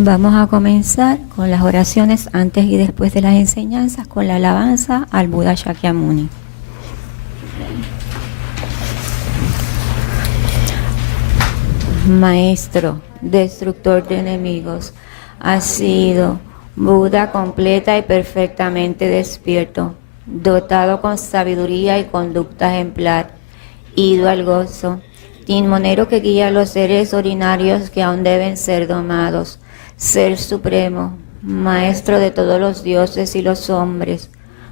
Vamos a comenzar con las oraciones antes y después de las enseñanzas, con la alabanza al Buda Shakyamuni. Maestro, destructor de enemigos, has sido Buda completa y perfectamente despierto, dotado con sabiduría y conducta ejemplar, ido al gozo, timonero que guía a los seres ordinarios que aún deben ser domados, Ser supremo, maestro de todos los dioses y los hombres,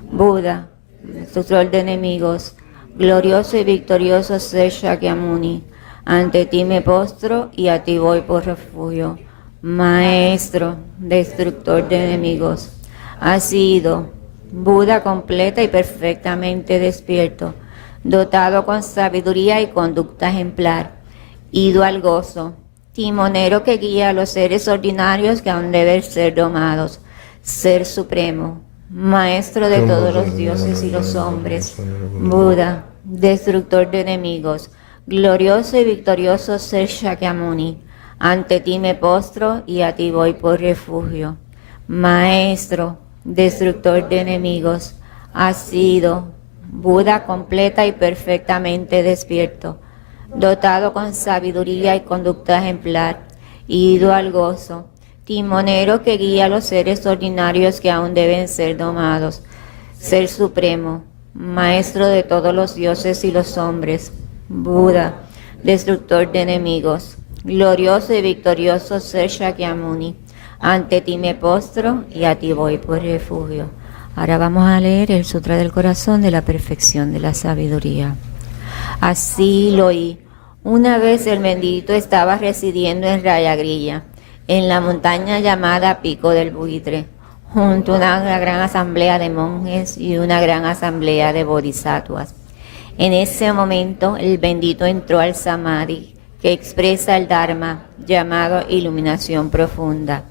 Buda, destructor de enemigos, glorioso y victorioso Ser Shakyamuni, ante ti me postro y a ti voy por refugio. Maestro, destructor de enemigos, has sido Buda completa y perfectamente despierto, dotado con sabiduría y conducta ejemplar, ido al gozo, timonero que guía a los seres ordinarios que aún deben ser domados, Ser supremo, maestro de todos los dioses y los hombres, Buda, destructor de enemigos, glorioso y victorioso Ser Shakyamuni, ante ti me postro y a ti voy por refugio. Maestro, destructor de enemigos, has sido Buda completa y perfectamente despierto, dotado con sabiduría y conducta ejemplar, ido al gozo, timonero que guía a los seres ordinarios que aún deben ser domados, Ser supremo, maestro de todos los dioses y los hombres, Buda, destructor de enemigos, glorioso y victorioso Ser Shakyamuni, ante ti me postro y a ti voy por refugio. Ahora vamos a leer el Sutra del Corazón de la Perfección de la Sabiduría. Así lo oí. Una vez el bendito estaba residiendo en Rayagrilla, en la montaña llamada Pico del Buitre, junto a una gran asamblea de monjes y una gran asamblea de bodhisattvas. En ese momento el bendito entró al Samadhi, que expresa el Dharma, llamado iluminación profunda,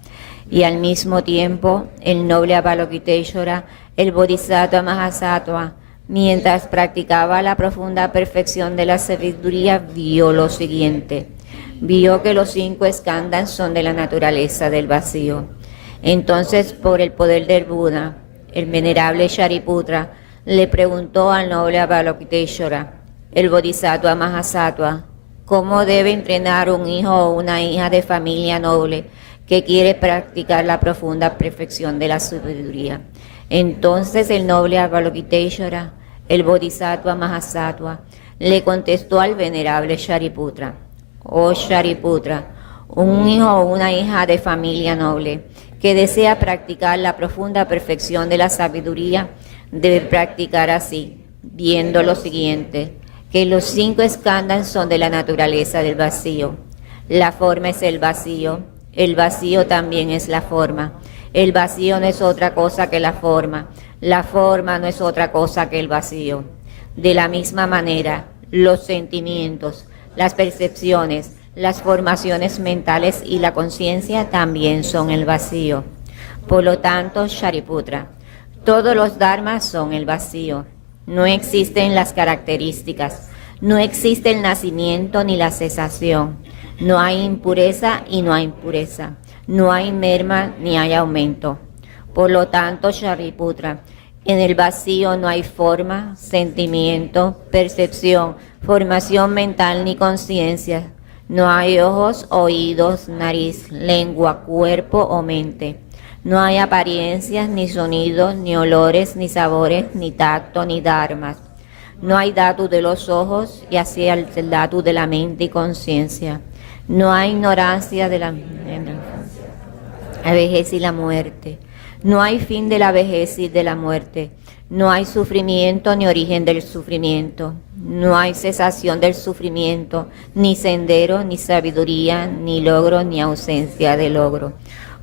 y al mismo tiempo el noble Avalokiteshvara, el bodhisattva Mahasattva, mientras practicaba la profunda perfección de la sabiduría, vio lo siguiente. Vio que los 5 skandhas son de la naturaleza del vacío. Entonces, por el poder del Buda, el venerable Shariputra le preguntó al noble Avalokiteshvara, el bodhisattva Mahasattva, ¿cómo debe entrenar un hijo o una hija de familia noble que quiere practicar la profunda perfección de la sabiduría? Entonces el noble Avalokiteshvara, el bodhisattva Mahasattva, le contestó al venerable Shariputra, oh Shariputra, un hijo o una hija de familia noble que desea practicar la profunda perfección de la sabiduría debe practicar así, viendo lo siguiente, que los 5 skandhas son de la naturaleza del vacío. La forma es el vacío también es la forma. El vacío no es otra cosa que la forma no es otra cosa que el vacío. De la misma manera, los sentimientos, las percepciones, las formaciones mentales y la conciencia también son el vacío. Por lo tanto, Shariputra, todos los dharmas son el vacío. No existen las características, no existe el nacimiento ni la cesación, no hay impureza y no hay impureza. No hay merma ni hay aumento. Por lo tanto, Shariputra, en el vacío no hay forma, sentimiento, percepción, formación mental ni conciencia. No hay ojos, oídos, nariz, lengua, cuerpo o mente. No hay apariencias, ni sonidos, ni olores, ni sabores, ni tacto, ni dharmas. No hay dhatu de los ojos y así el dhatu de la mente y conciencia. No hay ignorancia de la vejez y la muerte. No hay fin de la vejez y de la muerte. No hay sufrimiento ni origen del sufrimiento. No hay cesación del sufrimiento, ni sendero, ni sabiduría, ni logro, ni ausencia de logro.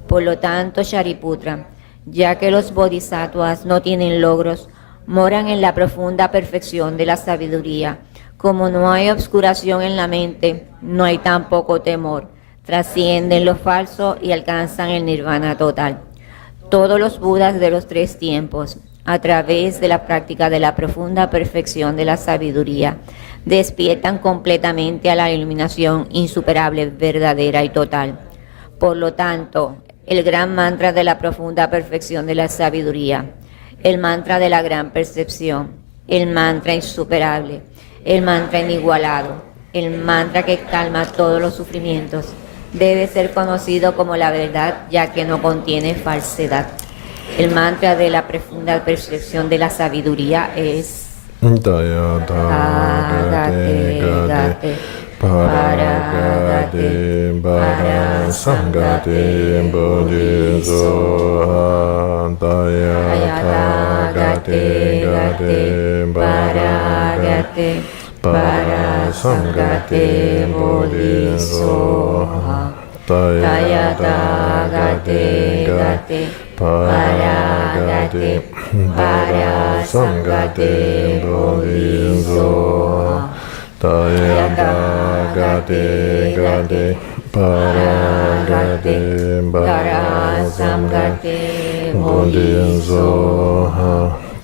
Por lo tanto, Shariputra, ya que los bodhisattvas no tienen logros, moran en la profunda perfección de la sabiduría. Como no hay obscuración en la mente, no hay tampoco temor. Trascienden lo falso y alcanzan el nirvana total. Todos los budas de los 3 tiempos, a través de la práctica de la profunda perfección de la sabiduría, despiertan completamente a la iluminación insuperable, verdadera y total. Por lo tanto, el gran mantra de la profunda perfección de la sabiduría, el mantra de la gran percepción, el mantra insuperable, el mantra inigualado, el mantra que calma todos los sufrimientos, debe ser conocido como la verdad, ya que no contiene falsedad. El mantra de la profunda percepción de la sabiduría es Agate, Gate, Paragate, Parasangate, Bodhiso, Dayata, Gate, Gate, Paragate, Parasangate, Bodhiso, Dayata, Gate, Gate, Paragate, Parasangate, Bodhiso, Dayata, Gate, Gate, Paragate, Parasangate, Bodhiso,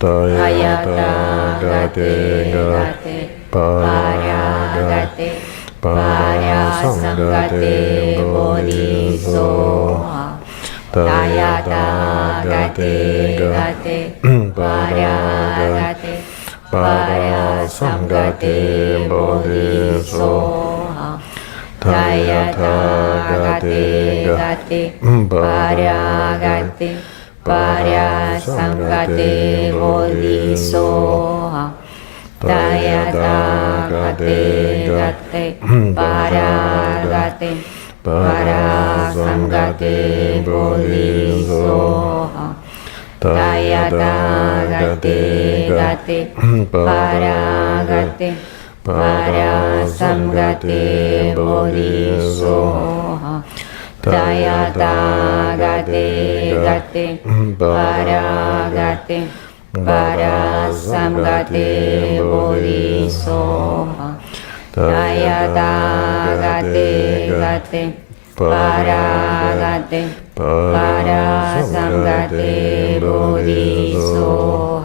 Dayata, Gate, Gate, Paragate, Parasangate, Bodhiso, Dayata, Gate, Gate, Paragate, Parasangate, Bodhiso, Dayata, Gate, Gate, Paragate, Parasangate, Bodhiso, Dayata, Gate, Gate, Paragate, Parasangate, Bodhiso, Dayata, Gate, Gate, Paragate, Parasangate, Bodhiso, Dayata, Gate, Gate, Paragate, Parasangate, Bodhiso, Dayata, Gate, Gate, Paragate, Parasangate, Bodhiso,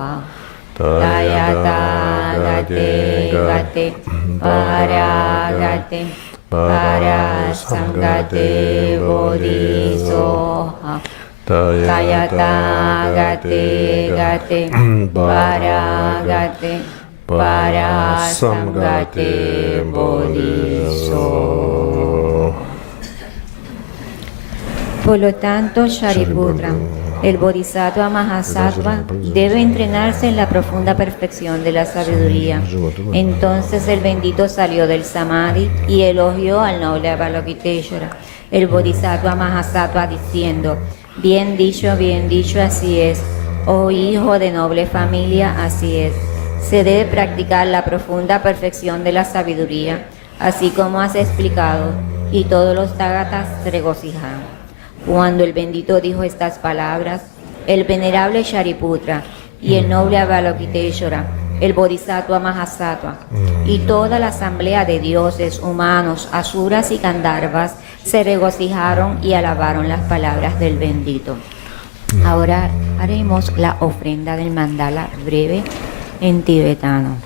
Dayata, Gate, Gate, Paragate, Parasangate, Bodhiso, Dayata, Gate, Gate, Paragate, Parasangate, Bodhiso. Por lo tanto, Shariputra, el Bodhisattva Mahasattva, debe entrenarse en la profunda perfección de la sabiduría. Entonces el bendito salió del Samadhi y elogió al noble Avalokiteshvara, el Bodhisattva Mahasattva, diciendo: bien dicho, así es. Oh hijo de noble familia, así es. Se debe practicar la profunda perfección de la sabiduría, así como has explicado, y todos los tágatas se regocijaron. Cuando el bendito dijo estas palabras, el venerable Shariputra y el noble Avalokiteshvara, el Bodhisattva Mahasattva, y toda la asamblea de dioses, humanos, asuras y gandharvas se regocijaron y alabaron las palabras del bendito. Ahora haremos la ofrenda del mandala breve en tibetano.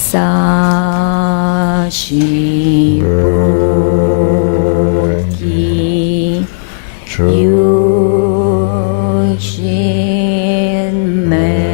Sashi Yushin Meto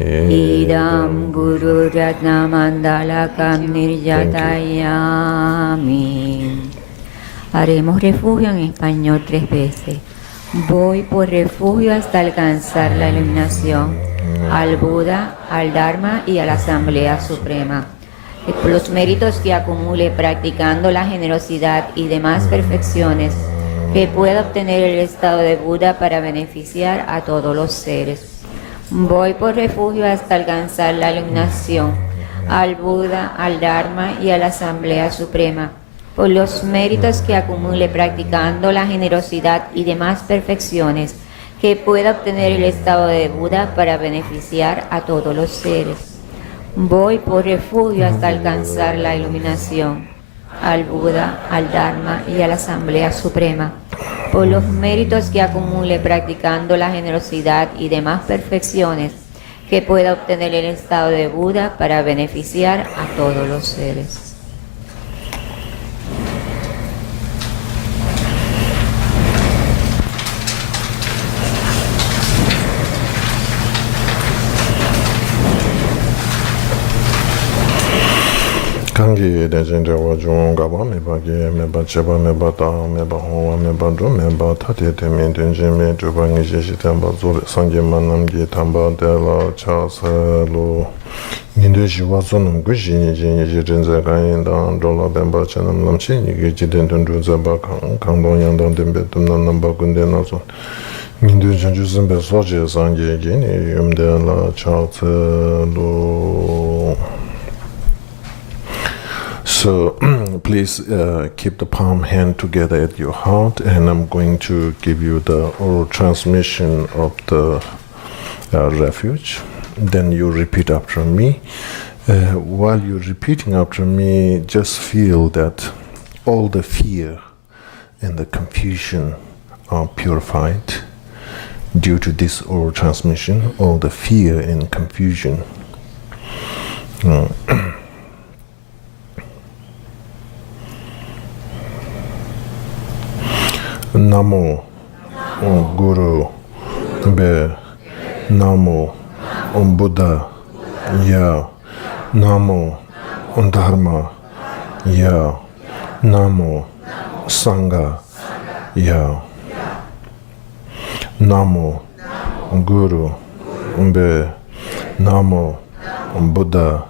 Idam Guru Ratna Mandala Kam Nirjatayami. Haremos refugio en español 3 veces. Voy por refugio hasta alcanzar la iluminación, al Buda, al Dharma y a la Asamblea Suprema. Y por los méritos que acumule practicando la generosidad y demás perfecciones, que pueda obtener el estado de Buda para beneficiar a todos los seres. Voy por refugio hasta alcanzar la iluminación, al Buda, al Dharma y a la Asamblea Suprema. Por los méritos que acumule practicando la generosidad y demás perfecciones, que pueda obtener el estado de Buda para beneficiar a todos los seres. Voy por refugio hasta alcanzar la iluminación, al Buda, al Dharma y a la Asamblea Suprema. Por los méritos que acumule practicando la generosidad y demás perfecciones, que pueda obtener el estado de Buda para beneficiar a todos los seres. Kangi denjen dewa jung gaba meba ge meba cheba meba ta meba hongwa meba do meba tate temen denjen me juba ngi jeshi tamba zore sangye manam ge tamba dela cha sa lo ninde jiwa zonum gu jini jini je renze ganyin dan rola bemba chanam lamchi nige jiden dun dun zaba kang don yang dan dembe tumnan namba gunde na zon ninde janju zimbe soje sangye ge ni yumde la cha sa lo. So please keep the palm hand together at your heart, and I'm going to give you the oral transmission of the refuge. Then you repeat after me. While you're repeating after me, just feel that all the fear and the confusion are purified due to this oral transmission, all the fear and confusion. Namo Guru Be Namo Buddha Ya Namo Dharma Ya Namo Sangha Ya Namo Guru Be Namo Buddha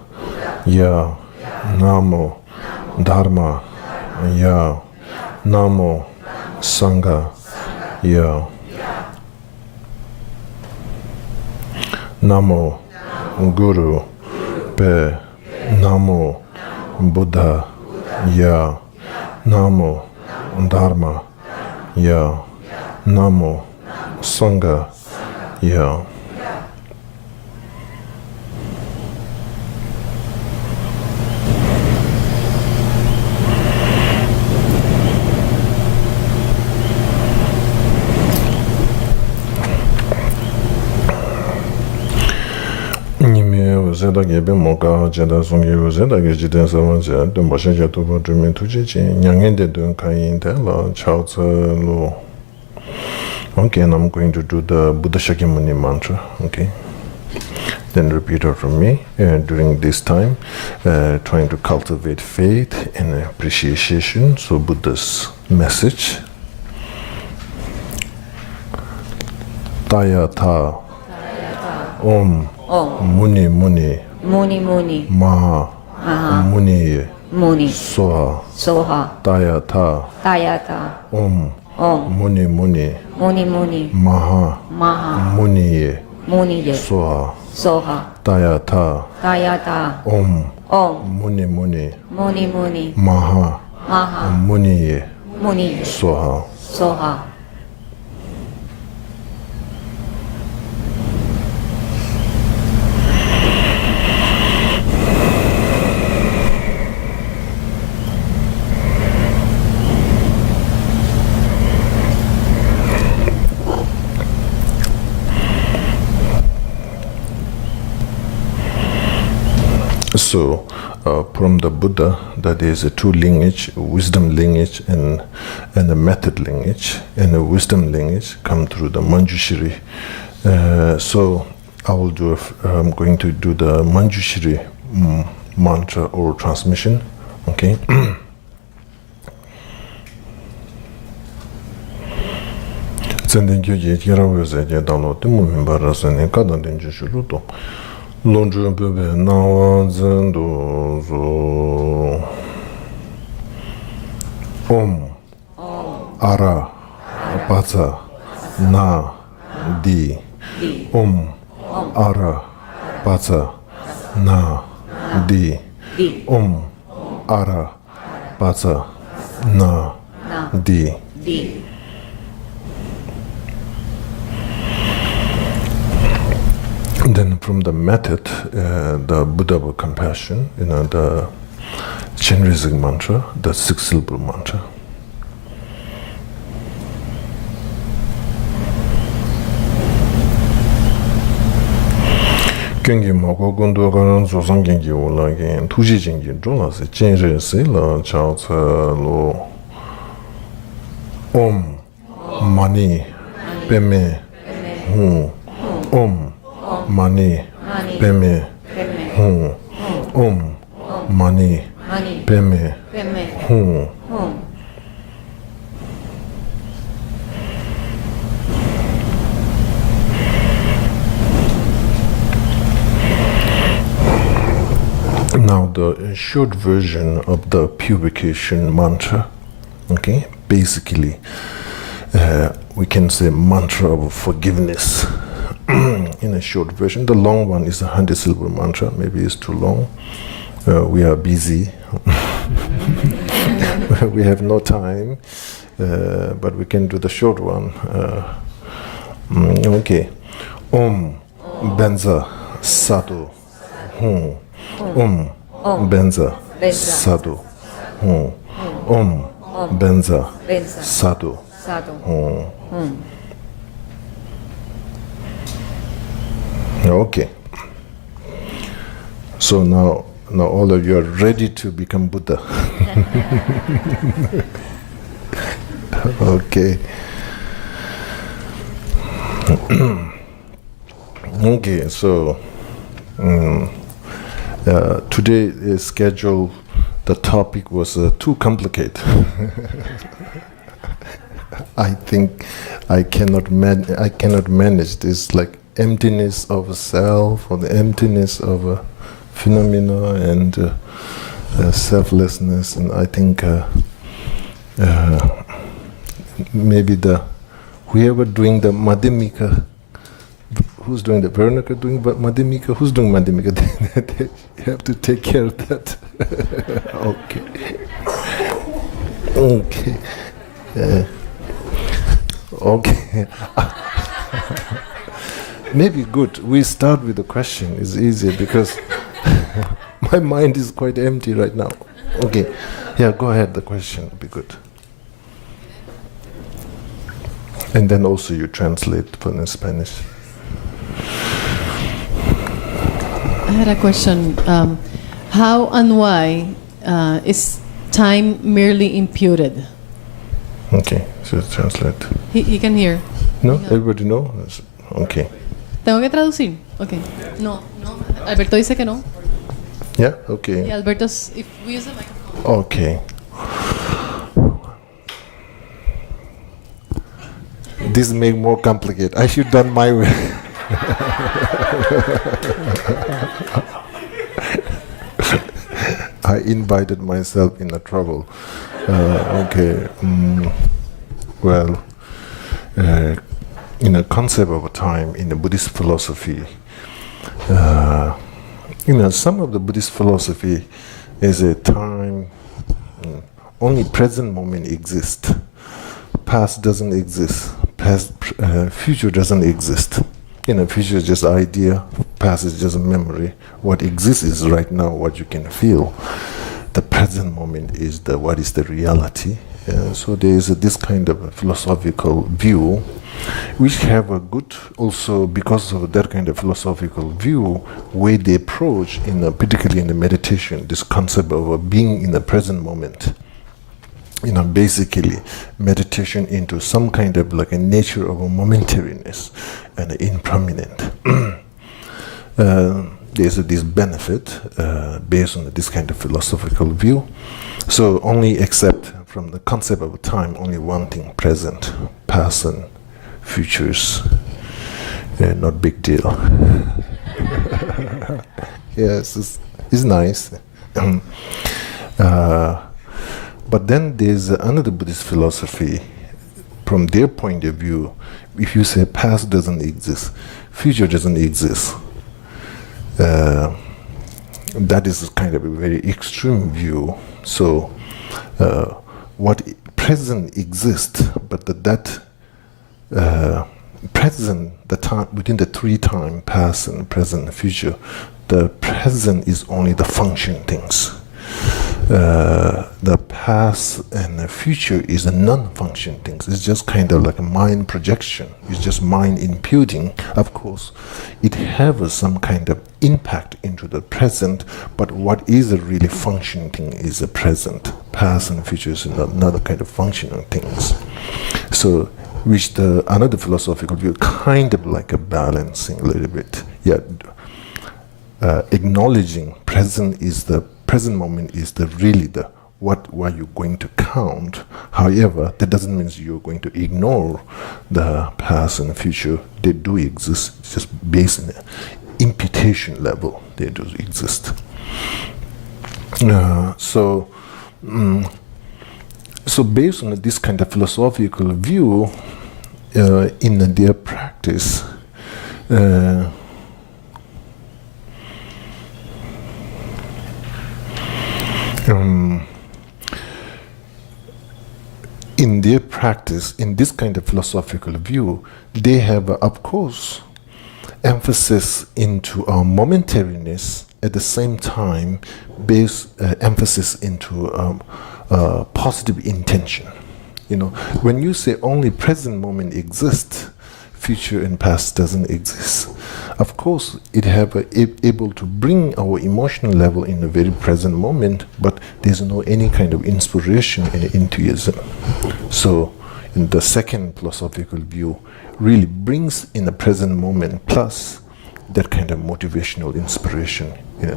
Ya Namo Dharma Ya Namo Sangha Ya Namo Guru Be Namo Buddha Ya Namo Dharma Ya Namo Sangha Ya. Zeda gebe moka jeda songi zeda ge jiden sawan je de mo shen je to bo de min tu je jin yang en de dun kan yin de la chao ze lo. Okay, and I'm going to do the Buddha Shakyamuni mantra, okay? Then repeat after me during this time, trying to cultivate faith and appreciation, so Buddha's message. Tayata Om Muni Muni Muni Muni Maha Muni Muni Soha Soha Tayata Tayata Om Muni Muni Muni Muni Maha Maha Muni Muni Soha Soha Tayata Tayata Om Om Muni Muni Muni Muni Maha Maha Muni Muni Soha. Soha. So, from the Buddha, that is a two lineage, wisdom lineage and a method lineage, and a wisdom lineage come through the Manjushri. So, I'm going to do the Manjushri mantra or transmission. Okay. Zending Kyoji Kirawe Zedye Dalo Timu Mimbara Sene Kadan Denji Shuruto Lonju Bebe Nawa Zendo Zo Om Ara Baza Na Di Om Ara Baza Na Di Om Ara Baza Na Di. And then from the method, the Buddha of compassion, the Chenrezig mantra, the six-syllable mantra. Gengi Moko Gondo Garan Zosang Gengi Ola Gen, Tuji Gengi Jola Se Chenrezig La Chao Tse Lo Om Mani Peme Hu Om Mani Peme Hu Om Mani Peme Hu. Now the short version of the purification mantra, okay, basically we can say mantra of forgiveness. In a short version, the long one is a 100-syllable mantra. Maybe it's too long. We are busy. We have no time, but we can do the short one. Okay. Om Benza Sadhu Hum. Om Benza Sadhu Hum. Om Benza Sadhu Hum. Okay. So now all of you are ready to become Buddha. Okay. Okay, so today is scheduled, the topic was too complicated. I think I cannot manage this, like emptiness of a self, or the emptiness of a phenomena, and selflessness. And I think maybe whoever doing the Madhyamika, who's doing the Varnaka doing Madhyamika, who's doing Madhyamika, they have to take care of that. Okay. Okay. Okay. Maybe good. We start with the question. It's easier because my mind is quite empty right now. Okay. Yeah, go ahead. The question would be good. And then also you translate from Spanish. I had a question. How and why is time merely imputed? Okay, so translate. He can hear. No? Everybody know? Okay. ¿Tengo que traducir? Okay. No. Alberto dice que no. Yeah? Okay. Yeah, Alberto, if we use the microphone. Okay. This make more complicated. I should done my way. I invited myself in a trouble. Okay. Well, in a concept of time in the Buddhist philosophy, some of the Buddhist philosophy is a time, only present moment exists. Past doesn't exist. Future doesn't exist. Future is just idea. Past is just a memory. What exists is right now, what you can feel. The present moment is what is the reality. So there is this kind of a philosophical view, which have a good, also because of that kind of philosophical view, way they approach, particularly in the meditation, this concept of being in the present moment. Basically meditation into some kind of like a nature of a momentariness and impermanent. There's this benefit based on this kind of philosophical view. So only accept from the concept of time only one thing present, past and futures, not big deal. Yes, it's nice. But then there's another Buddhist philosophy. From their point of view, if you say past doesn't exist, future doesn't exist, that is kind of a very extreme view. So what present exists, but that present, the time within the three time, past and present and future, the present is only the function things. The past and the future is a non-function things. It's just kind of like a mind projection. It's just mind imputing. Of course, it has some kind of impact into the present, but what is a really functioning thing is the present. Past and future is another kind of functional things. So, which another philosophical view kind of like a balancing a little bit. Yeah, acknowledging present moment is what you're going to count. However, that doesn't mean you're going to ignore the past and the future. They do exist. It's just based on the imputation level. They do exist. So based on this kind of philosophical view, in their practice, in their practice, in this kind of philosophical view, they have, of course, emphasis into momentariness, at the same time, emphasis into positive intention. You know, when you say only present moment exists, future and past doesn't exist. Of course, it have able to bring our emotional level in a very present moment, but there's no any kind of inspiration and enthusiasm. So, in the second philosophical view, really brings in the present moment plus that kind of motivational inspiration,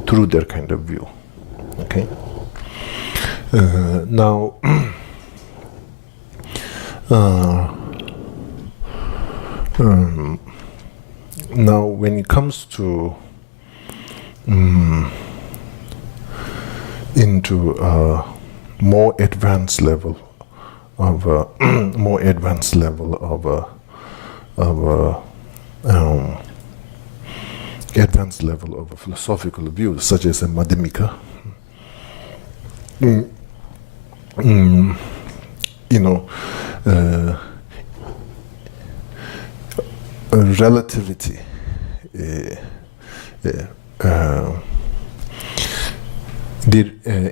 through their kind of view. Okay. Now. Now, when it comes to into a more advanced level of a philosophical view, such as a Madhyamika, relativity.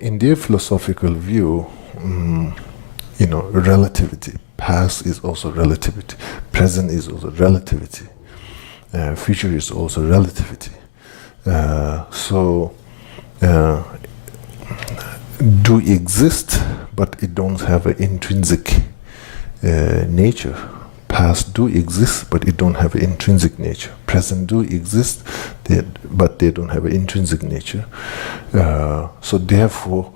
In their philosophical view, relativity. Past is also relativity. Present is also relativity. Future is also relativity. Do exist, but it don't have an intrinsic nature. Past do exist, but it don't have an intrinsic nature. Present do exist, but they don't have an intrinsic nature. So therefore,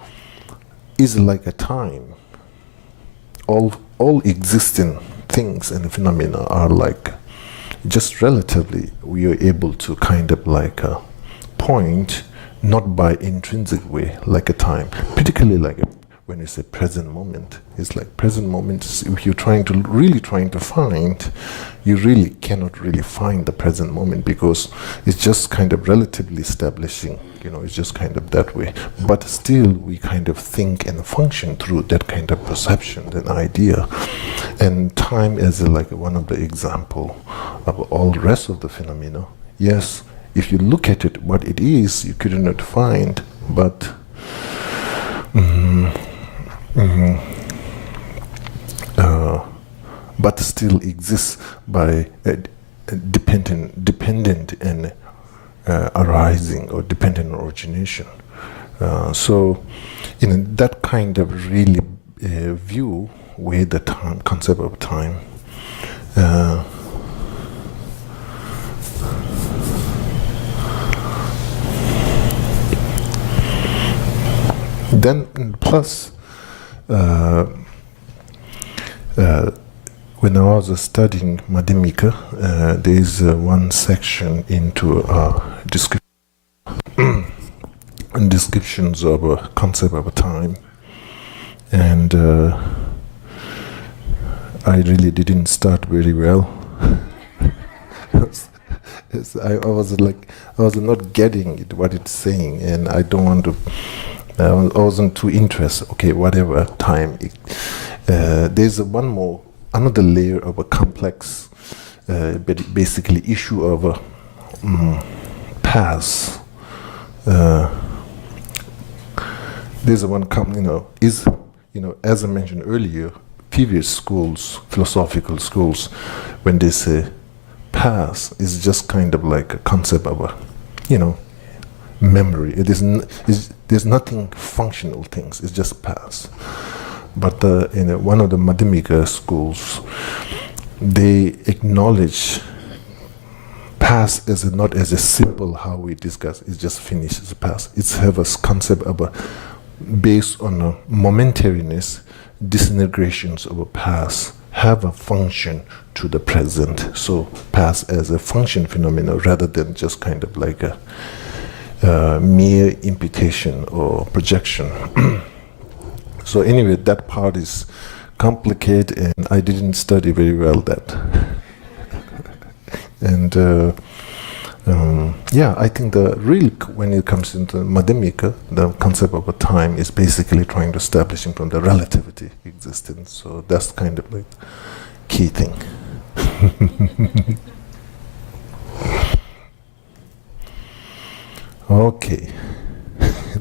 is like a time. All existing things and phenomena are like just relatively. We are able to kind of like point, not by intrinsic way, like a time. Particularly like when you say present moment, it's like present moment. If you're trying to find, you really cannot really find the present moment, because it's just kind of relatively establishing. It's just kind of that way. But still, we kind of think and function through that kind of perception and idea. And time is like one of the example of all the rest of the phenomena. Yes, if you look at it, what it is, you could not find, but. But still exists by dependent and arising or dependent origination. So, in that kind of really view, where the time concept of time. Then plus, when I was studying Madhyamika, there is one section into descriptions of a concept of a time, and I really didn't start very well. I was not getting it, what it's saying, and I don't want to. I wasn't too interested. Okay, whatever time. There's another layer of a complex, basically issue of a past. There's one as I mentioned earlier, previous schools, philosophical schools, when they say past, is just kind of like a concept of a, memory. There's nothing functional things. It's just past. But in one of the Madhyamika schools, they acknowledge past as not as a simple how we discuss. It's just finished. It's past. It's have a concept of a based on a momentariness, disintegrations of a past have a function to the present. So past as a function phenomenon rather than just kind of like a mere imputation or projection. So anyway, that part is complicated, and I didn't study very well that. And I think when it comes into Madhyamika, the concept of a time is basically trying to establish from the relativity existence. So that's kind of like key thing. Okay,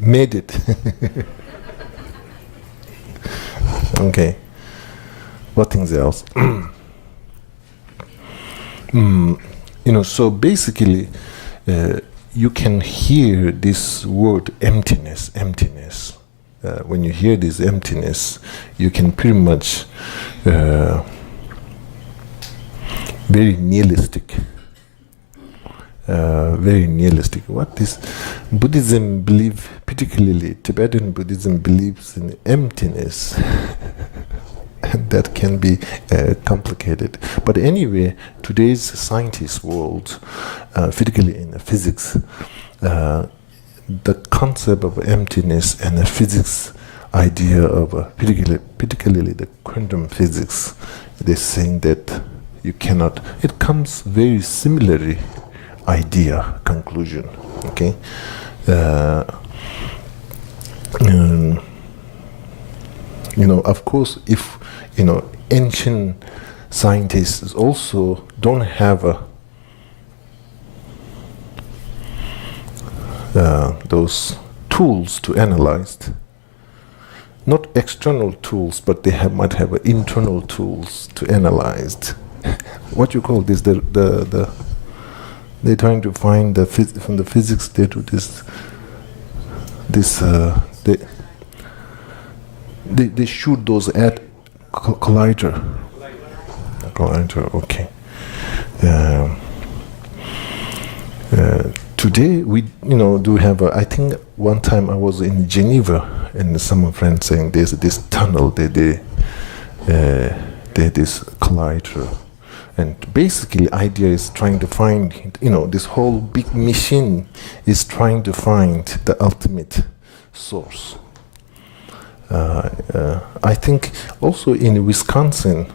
made it. Okay, what things else? So basically, you can hear this word emptiness. When you hear this emptiness, you can pretty much very nihilistic. What is Buddhism believe, particularly Tibetan Buddhism believes in emptiness. And that can be complicated. But anyway, today's scientist world, particularly in physics, the concept of emptiness and the physics idea of particularly the quantum physics, they're saying that you cannot. It comes very similarly. Idea conclusion, okay. Of course, if ancient scientists also don't have those tools to analyze, not external tools, but they might have internal tools to analyze. What you call this? They're trying to find from the physics. They do this. They shoot those at collider. Okay. Today we do have I think one time I was in Geneva and some friends saying there's this tunnel. They this collider. And basically, idea is trying to find, this whole big machine is trying to find the ultimate source. I think also in Wisconsin,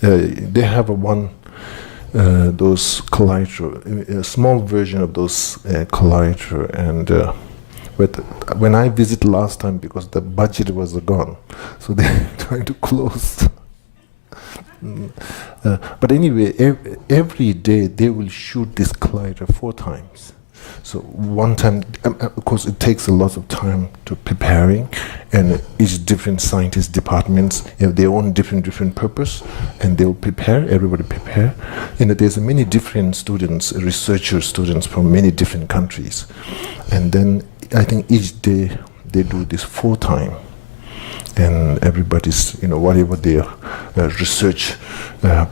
they have those collider, a small version of those collider, and when I visited last time, because the budget was gone, so they're trying to close. But anyway, every day they will shoot this collider 4 times. So one time, of course, it takes a lot of time to preparing, and each different scientist departments have their own different purpose, and they'll prepare. Everybody prepare, and there's many different students, researcher students from many different countries, and then I think each day they do this 4 times. And everybody's, whatever their research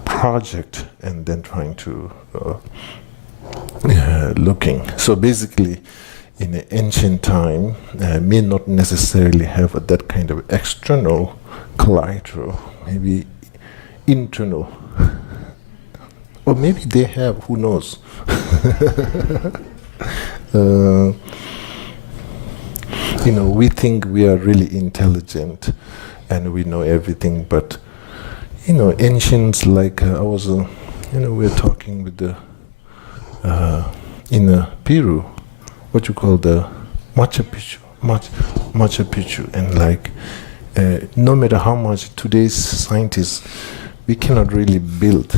project, and then trying to looking. So basically, in an ancient time, may not necessarily have that kind of external collider. Maybe internal. Or maybe they have, who knows? We think we are really intelligent and we know everything, but ancients, like I was, we were talking with the in Peru, what you call the Machu Picchu, and like no matter how much today's scientists, we cannot really build.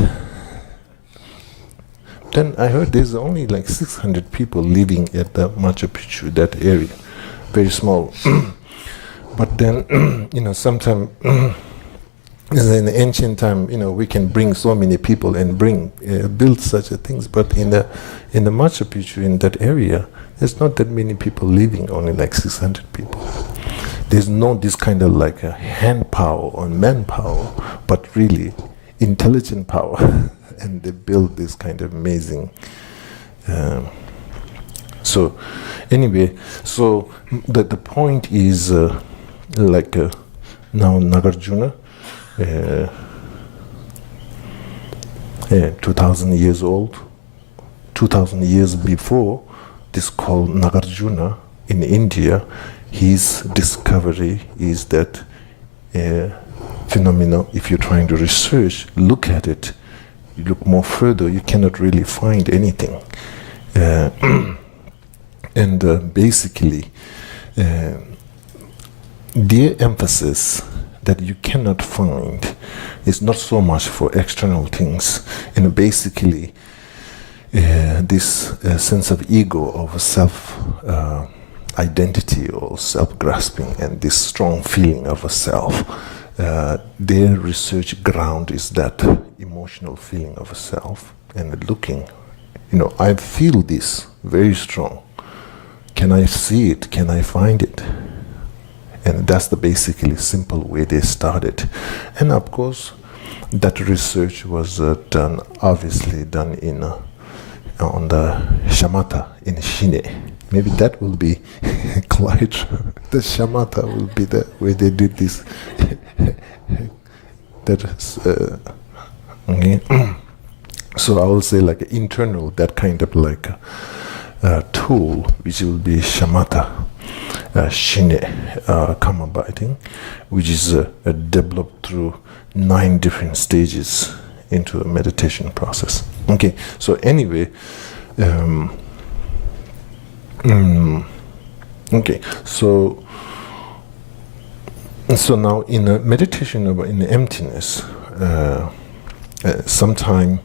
Then I heard there's only like 600 people living at the Machu Picchu, that area, very small. But then, sometimes in the ancient time, we can bring so many people and build such a things. But in the Machu Picchu, in that area, there's not that many people living, only like 600 people. There's no this kind of like a hand power or manpower, but really intelligent power. And they build this kind of amazing. So anyway, so the point is now Nagarjuna, 2000 years old, 2000 years before, this called Nagarjuna in India, his discovery is that phenomena, if you're trying to research, look at it, you look more further, you cannot really find anything. And basically, their emphasis that you cannot find is not so much for external things, and basically this sense of ego, of self identity or self-grasping, and this strong feeling of a self. Their research ground is that emotional feeling of a self, and looking, I feel this very strong. Can I see it? Can I find it? And that's the basically simple way they started. And of course, that research was obviously done on the shamatha in Shine. Maybe that will be quite, the shamatha will be the way they did this. That is, okay. So I will say like internal, that kind of like tool, which will be shamatha, shine, karma biting, which is developed through 9 different stages into a meditation process. Okay, so anyway, okay, so now in a meditation in the emptiness, sometime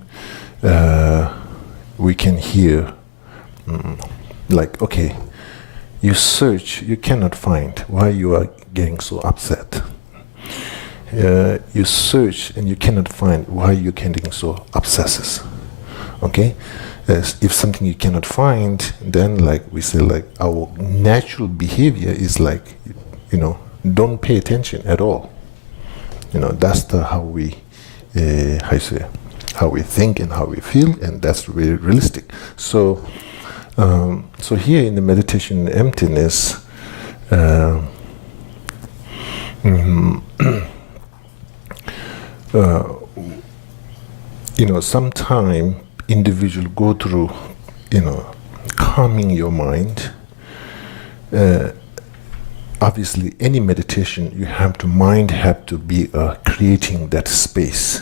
we can hear like, okay, you search, you cannot find why you are getting so upset. You search and you cannot find why you're getting so obsessive. Okay? If something you cannot find, then like we say, like our natural behavior is like, don't pay attention at all. That's how we how we think and how we feel, and that's very realistic. So here in the meditation emptiness, sometime individual go through, calming your mind. Obviously, any meditation, mind have to be creating that space.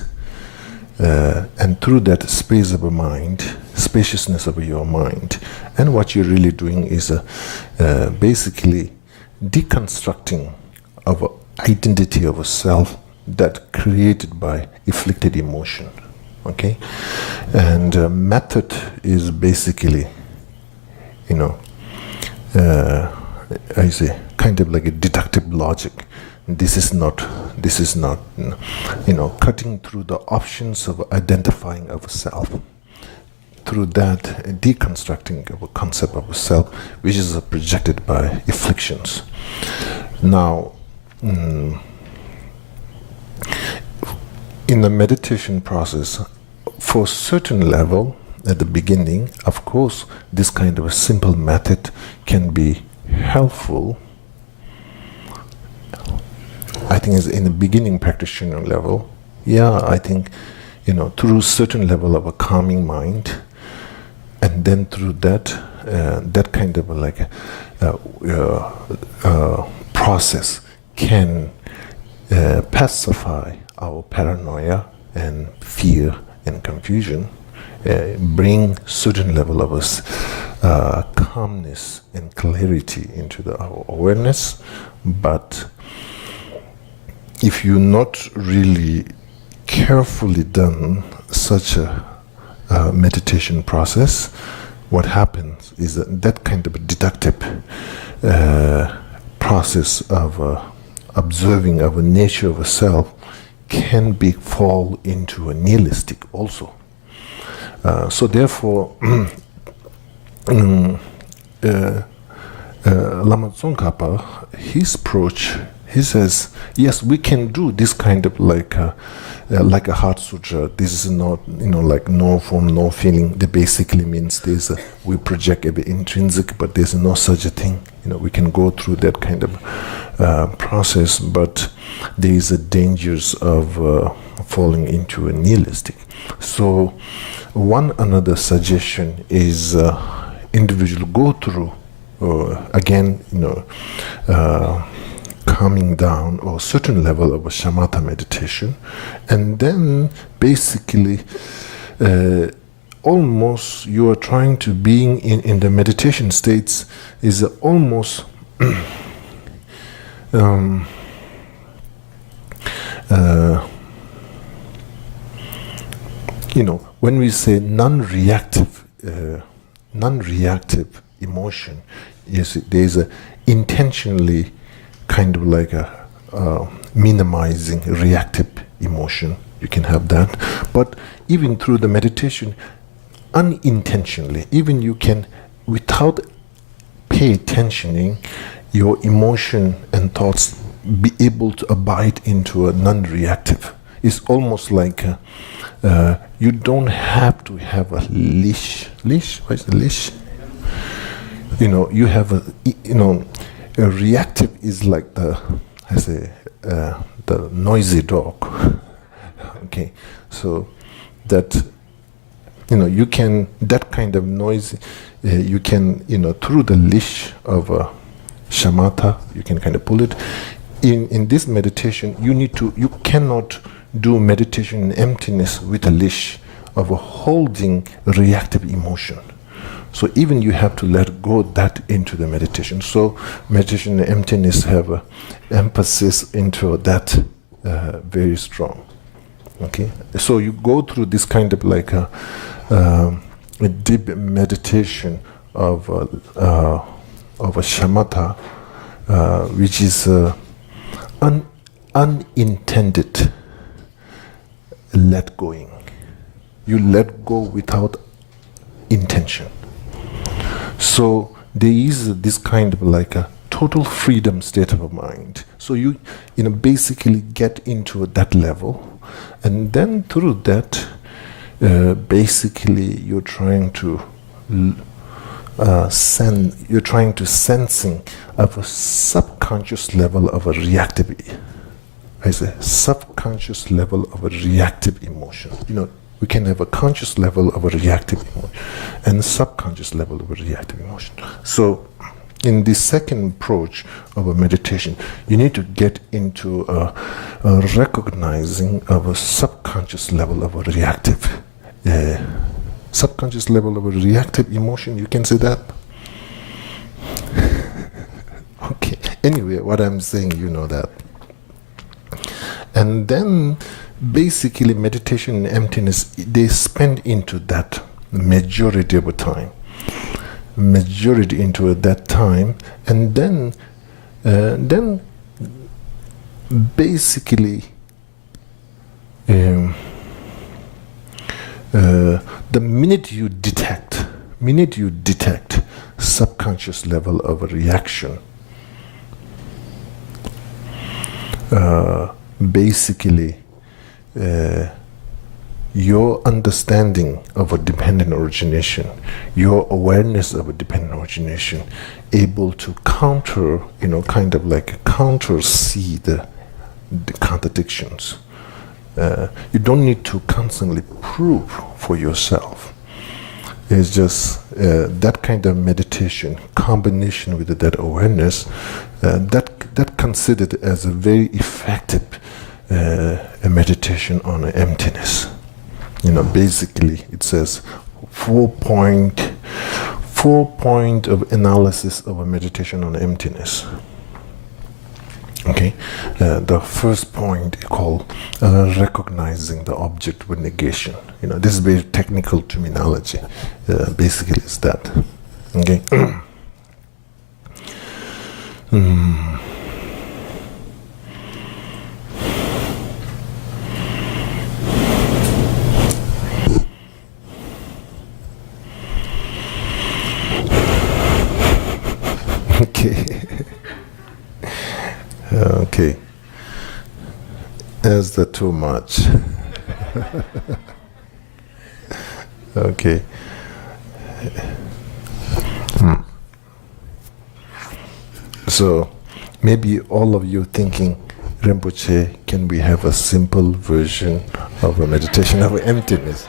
And through that space of a mind, spaciousness of your mind, and what you're really doing is basically deconstructing of a identity of a self that created by afflicted emotion. Okay, and method is basically, I say, kind of like a deductive logic. This is not, cutting through the options of identifying of a self. Through that, deconstructing of a concept of a self, which is projected by afflictions. Now, in the meditation process, for a certain level, at the beginning, of course, this kind of a simple method can be helpful. I think it's in the beginning practitioner level, Yeah, I think, through certain level of a calming mind, and then through that, that kind of like process can pacify our paranoia and fear and confusion, bring certain level of us calmness and clarity into our awareness. But if you're not really carefully done such a meditation process, what happens is that kind of a deductive process of observing of a nature of a self can fall into a nihilistic also. So therefore, Lama Tsongkhapa, his approach, he says, yes, we can do this kind of like a heart sutra. This is not, like no form, no feeling. That basically means we project a bit intrinsic, but there's no such a thing. We can go through that kind of process, but there is a dangers of falling into a nihilistic. So one another suggestion is individual go through again, calming down or certain level of a shamatha meditation, and then basically almost you are trying to being in the meditation states is almost when we say non-reactive emotion, yes, there's a intentionally kind of like a minimizing reactive emotion. You can have that, but even through the meditation, unintentionally, even you can, without pay attentioning, your emotion and thoughts be able to abide into a non-reactive. It's almost like you don't have to have a leash. What is the leash? You have a reactive is like the noisy dog. Okay, so that you can, that kind of noise, you can through the leash of shamatha, you can kind of pull it. In this meditation, you cannot do meditation in emptiness with a leash of a holding reactive emotion. So even you have to let go that into the meditation. So meditation in emptiness have a emphasis into that very strong. Okay, so you go through this kind of like a deep meditation of a shamatha, which is unintended let going. You let go without intention. So there is this kind of like a total freedom state of mind. So you basically get into that level, and then through that, basically you're trying to sensing of a subconscious level of a reactive. I say subconscious level of a reactive emotion. We can have a conscious level of a reactive emotion and a subconscious level of a reactive emotion. So in the second approach of a meditation, you need to get into a recognizing of a subconscious level of a reactive subconscious level of a reactive emotion. You can say that. Okay, anyway, what I'm saying, that. And then basically meditation and emptiness, they spend into that majority of the time. Majority into that time, and then basically the minute you detect subconscious level of a reaction, basically your understanding of a dependent origination, your awareness of a dependent origination, able to counter, kind of like counter see the contradictions, You don't need to constantly prove for yourself. It's just that kind of meditation, combination with that awareness, that considered as a very effective a meditation on emptiness. Basically, it says 4-point of analysis of a meditation on emptiness. Okay, the first point is called recognizing the object with negation. This is very technical terminology. Basically, it's that. Okay. Okay. Okay. Is that too much? Okay. So maybe all of you thinking, Rinpoche, can we have a simple version of a meditation of emptiness?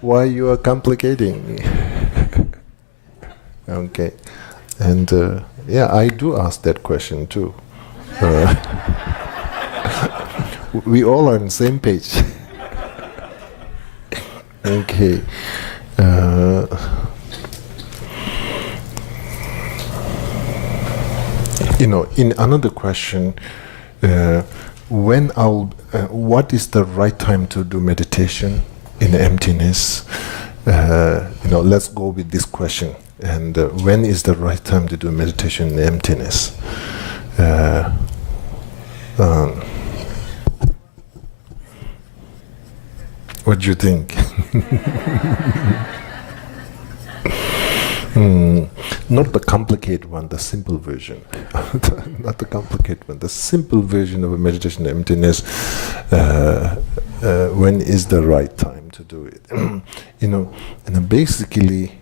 Why you are complicating? Okay. And I do ask that question too. We all are on the same page. Okay. In another question, what is the right time to do meditation in emptiness? Let's go with this question. And when is the right time to do meditation in emptiness? What do you think? Not the complicated one, the simple version. Not the complicated one, the simple version of a meditation in emptiness. When is the right time to do it? And basically,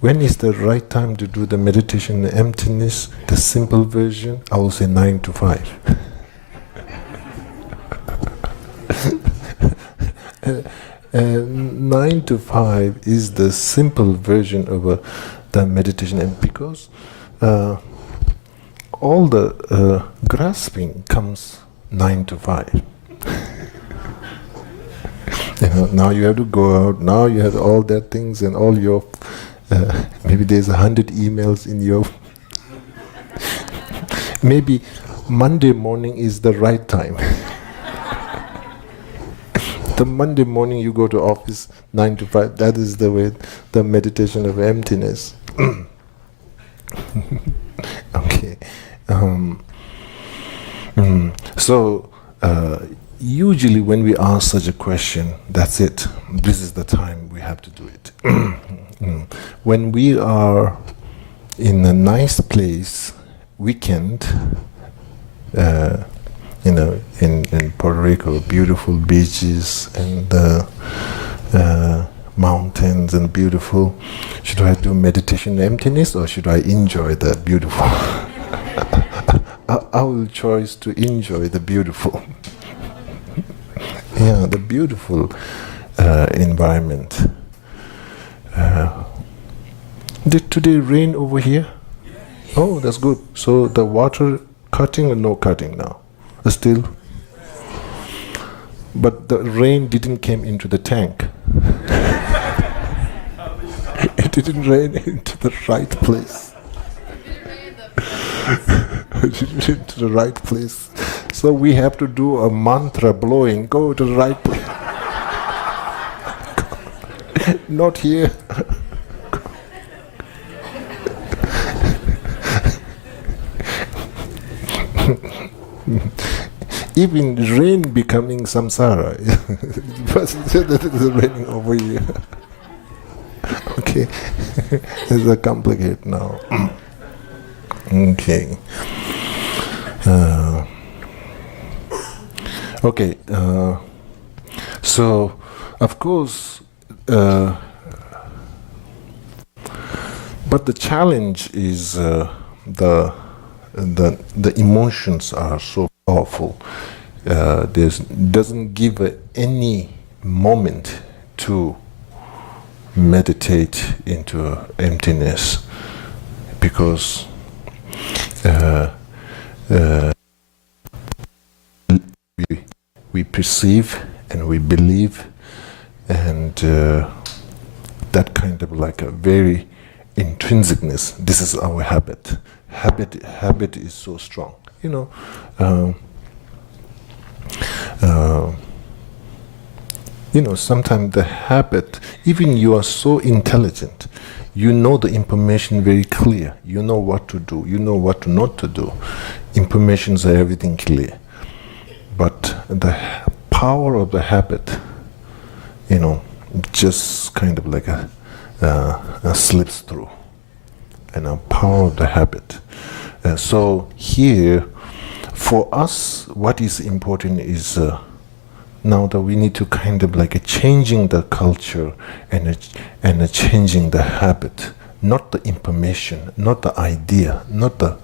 when is the right time to do the meditation in emptiness? The simple version, I will say 9 to 5. 9 to 5 is the simple version of the meditation, and because all the grasping comes 9 to 5. Now you have to go out, now you have all that things and all your, maybe there's 100 emails in your, maybe Monday morning is the right time. The Monday morning you go to office 9 to 5, that is the way, the meditation of emptiness. Okay. So, usually when we ask such a question, that's it. This is the time we have to do it. When we are in a nice place, weekend, in Puerto Rico, beautiful beaches and mountains and beautiful. Should I do meditation emptiness or should I enjoy the beautiful? I will choose to enjoy the beautiful. Yeah, the beautiful environment. Did today rain over here? Oh, that's good. So the water cutting or no cutting now? Still? But the rain didn't came into the tank. It didn't rain into the right place. It didn't into the right place. So we have to do a mantra blowing, go to the right place. Not here. Even rain becoming samsara. But it's raining over here. Okay. It's complicated now. Okay. Okay. So, of course, But the challenge is the emotions are so powerful. There's doesn't give any moment to meditate into emptiness, because we perceive and we believe, and that kind of like a very intrinsicness. This is our habit. Habit is so strong. Sometimes the habit, even you are so intelligent, you know the information very clear. You know what to do. You know what not to do. Informations are everything clear. But the power of the habit, just kind of like a slips through. And a power of the habit. So here, for us, what is important is now that we need to kind of like changing the culture and changing the habit, not the information, not the idea, not the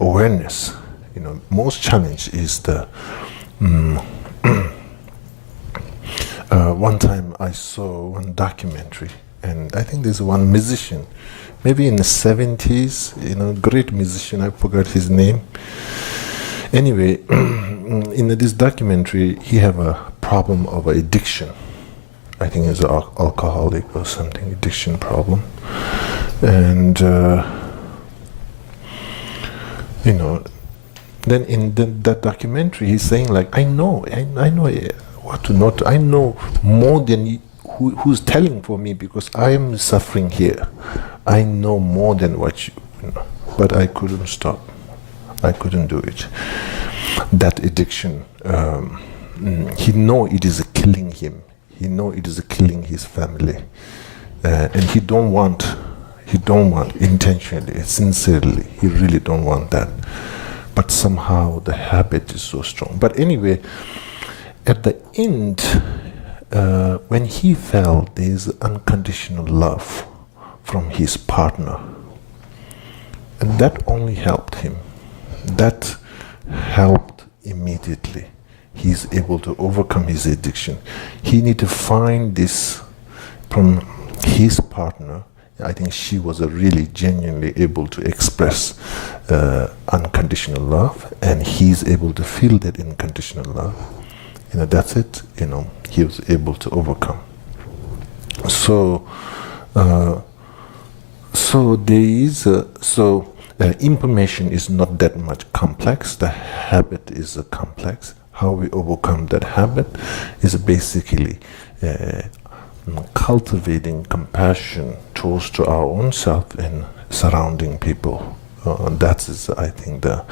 awareness. Most challenge is the. One time I saw one documentary, and I think there's one musician, maybe in the 70s, great musician, I forgot his name. Anyway, in this documentary, he have a problem of addiction. I think he's an alcoholic or something, addiction problem. And, then in that documentary, he's saying like, I know what to not, I know more than who's telling for me, because I am suffering here. I know more than what you know, but I couldn't stop. I couldn't do it. That addiction, he know it is killing him. He know it is killing his family, and he don't want intentionally, sincerely. He really don't want that. But somehow the habit is so strong. But anyway, at the end, when he felt there's unconditional love from his partner, and that only helped him. That helped immediately. He's able to overcome his addiction. He need to find this from his partner. I think she was really genuinely able to express unconditional love, and he's able to feel that unconditional love. That's it. He was able to overcome. So there is information is not that much complex. The habit is complex. How we overcome that habit is basically cultivating compassion towards to our own self and surrounding people. That is, I think, the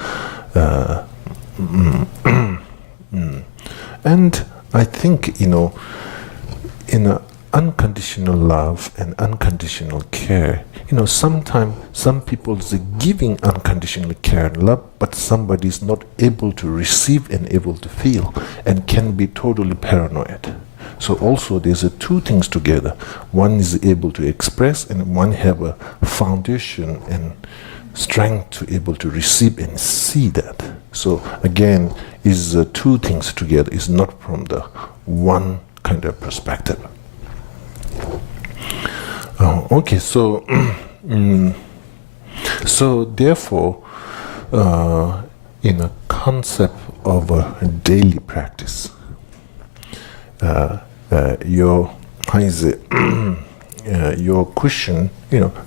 and I think, in unconditional love and unconditional care, sometimes some people are giving unconditional care and love, but somebody is not able to receive and able to feel, and can be totally paranoid. So also there's two things together. One is able to express, and one have a foundation and strength to able to receive and see that. So again, is two things together. Is not from the one kind of perspective. Okay, so so therefore, in a concept of a daily practice, your your cushion,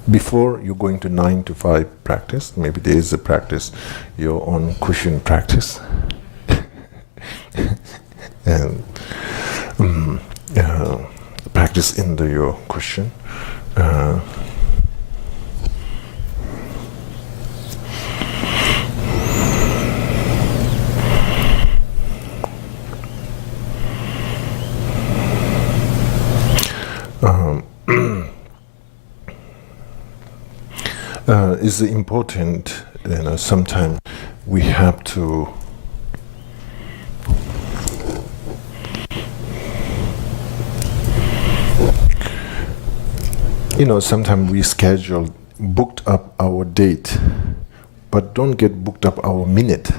before you're going to 9 to 5 practice, maybe there is a practice, your own cushion practice, and practice in your cushion. Is important. Sometimes we have to sometimes we schedule booked up our date, but don't get booked up our minute.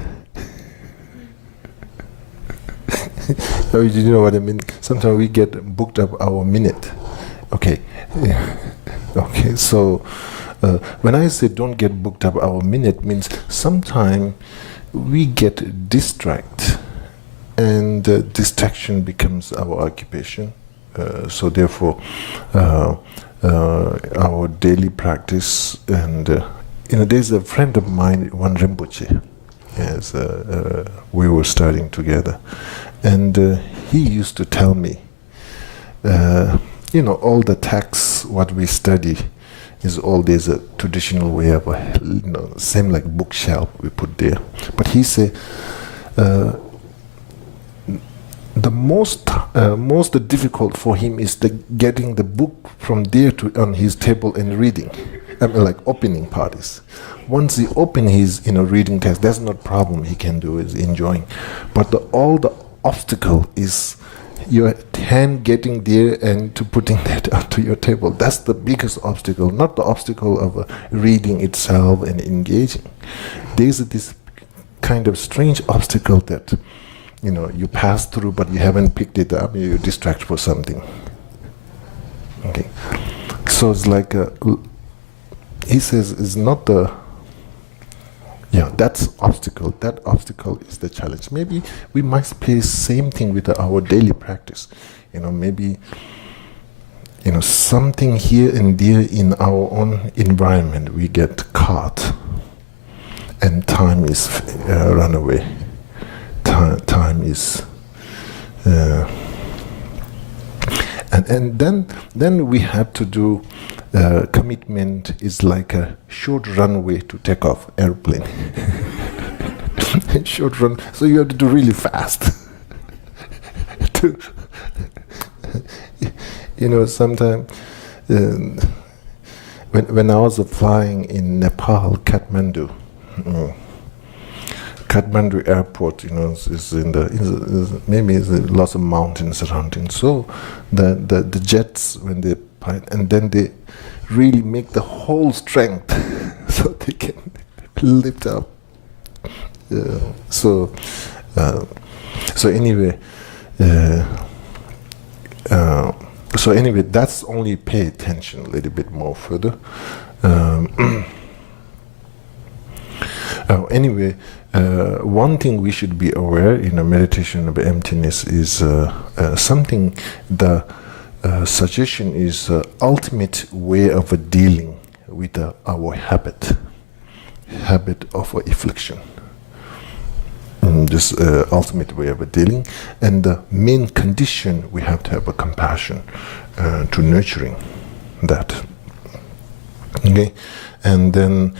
Oh, you know what I mean? Sometimes we get booked up our minute. Okay. Yeah. Okay, so when I say don't get booked up our minute, means sometimes we get distracted, and distraction becomes our occupation. So therefore, our daily practice, and there's a friend of mine, Juan Rimpoche. Yes, we were studying together, and he used to tell me, all the texts what we study is all there's a traditional way of, same like bookshelf we put there. But he said, the most difficult for him is getting the book from there to on his table and reading. I mean, like opening parties. Once he open his reading text, that's not problem. He can do is enjoying. But all the obstacle is your hand getting there and to putting that onto your table. That's the biggest obstacle, not the obstacle of reading itself and engaging. There's this kind of strange obstacle that you pass through, but you haven't picked it up. You're distracted for something. Okay, so it's like he says it's not the that's obstacle. That obstacle is the challenge. Maybe we might face same thing with our daily practice. Maybe something here and there in our own environment we get caught, and time is run away. Time is, and then we have to do. Commitment is like a short runway to take off airplane. Short run, so you have to do really fast. Sometimes when I was flying in Nepal, Kathmandu. Kathmandu airport, is maybe lots of mountains surrounding. So the jets, when they and then they really make the whole strength so they can lift up. So anyway, that's only pay attention a little bit more further. Anyway, one thing we should be aware in a meditation of emptiness is something the suggestion is ultimate way of dealing with our habit of affliction. This ultimate way of dealing, and the main condition we have to have a compassion to nurturing that. Okay, and then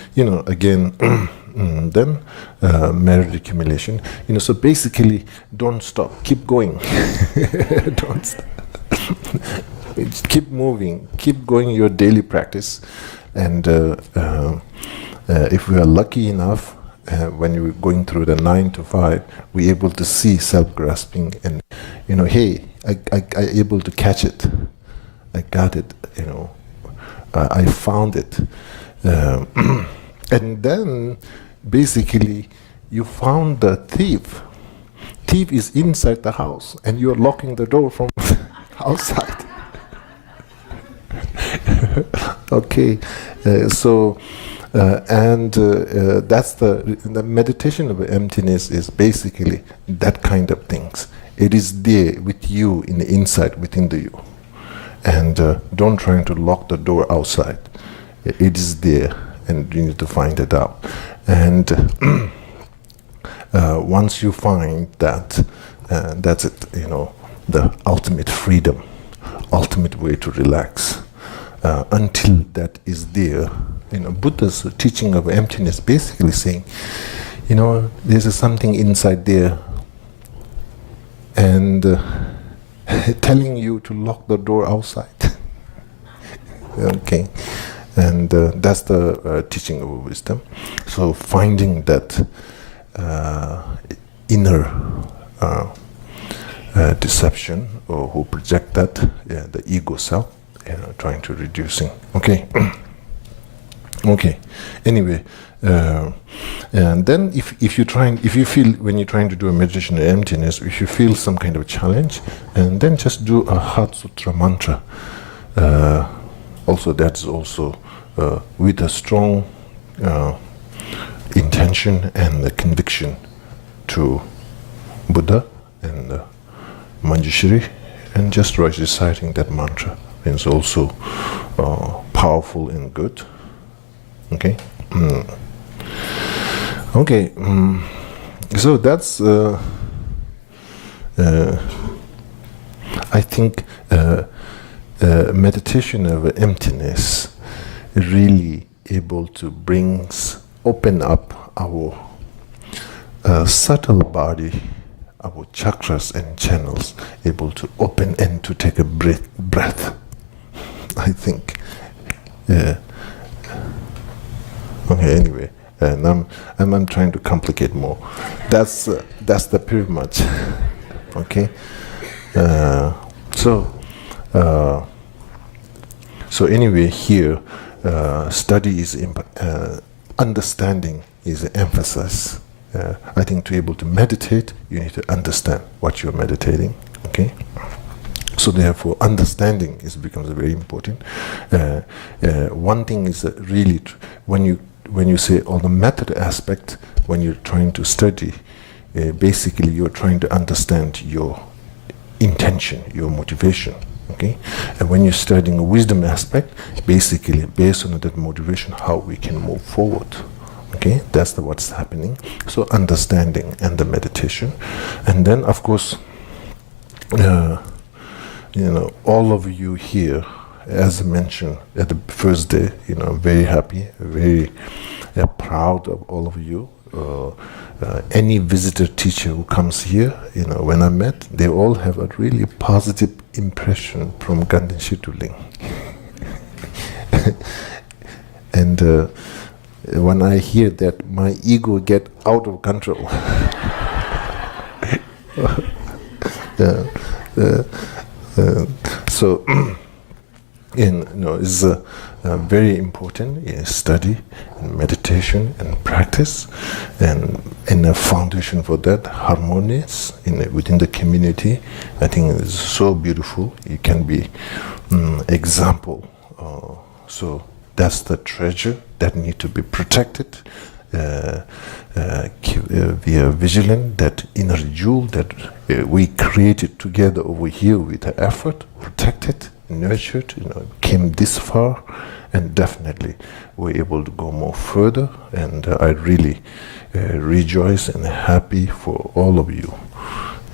again. Then merit accumulation. So basically, don't stop. Keep going. Don't stop. Keep moving. Keep going your daily practice. And if we are lucky enough, when you're going through the 9 to 5, we're able to see self-grasping and, hey, I able to catch it. I got it. I found it. And then, basically, you found the thief. Thief is inside the house, and you're locking the door from outside. Okay, that's the meditation of emptiness is basically that kind of things. It is there with you in the inside, within the you, and don't try to lock the door outside. It is there. And you need to find it out. And once you find that, that's it, the ultimate freedom, ultimate way to relax. Until that is there, Buddha's teaching of emptiness basically saying, there's something inside there, and telling you to lock the door outside. Okay. And that's the teaching of wisdom. So finding that inner deception, or who project that, the ego self, trying to reducing. Okay. Okay. Anyway, and then if you feel when you're trying to do a meditation on emptiness, if you feel some kind of challenge, and then just do a Heart Sutra mantra. Also, that's also with a strong intention and the conviction to Buddha and Manjushri, and just reciting that mantra. It's also powerful and good. Okay. Okay. So that's I think meditation of emptiness really able to open up our subtle body, our chakras and channels, able to open and to take a breath. I think. Okay. Anyway, and I'm trying to complicate more. That's the pretty much. Okay. So anyway, here study is understanding is the emphasis. I think to be able to meditate, you need to understand what you're meditating. Okay. So therefore, understanding becomes very important. One thing is that really when you say on the method aspect, when you're trying to study, basically you're trying to understand your intention, your motivation. Okay, and when you're studying a wisdom aspect, basically based on that motivation, how we can move forward. Okay, that's what's happening. So understanding and the meditation, and then of course, all of you here, as I mentioned at the first day, very happy, very proud of all of you. Any visitor teacher who comes here, when I met, they all have a really positive impression from Ganden to Ling. And when I hear that, my ego get out of control. So, it's very important study and meditation and practice, and a foundation for that, harmonious within the community. I think it's so beautiful. It can be example. So that's the treasure that need to be protected. We are vigilant, that inner jewel that we created together over here with the effort, protected, nurtured, came this far, and definitely we're able to go more further. And I really rejoice and happy for all of you.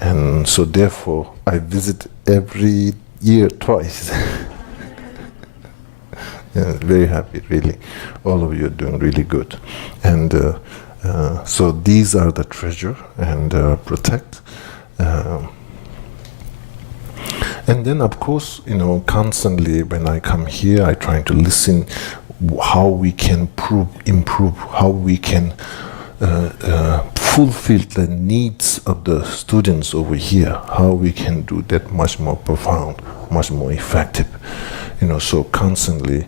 And so therefore I visit every year twice. Yeah, very happy, really. All of you are doing really good. And so these are the treasure and protect. And then, of course, constantly when I come here, I try to listen how we can improve, how we can fulfill the needs of the students over here, how we can do that much more profound, much more effective. So constantly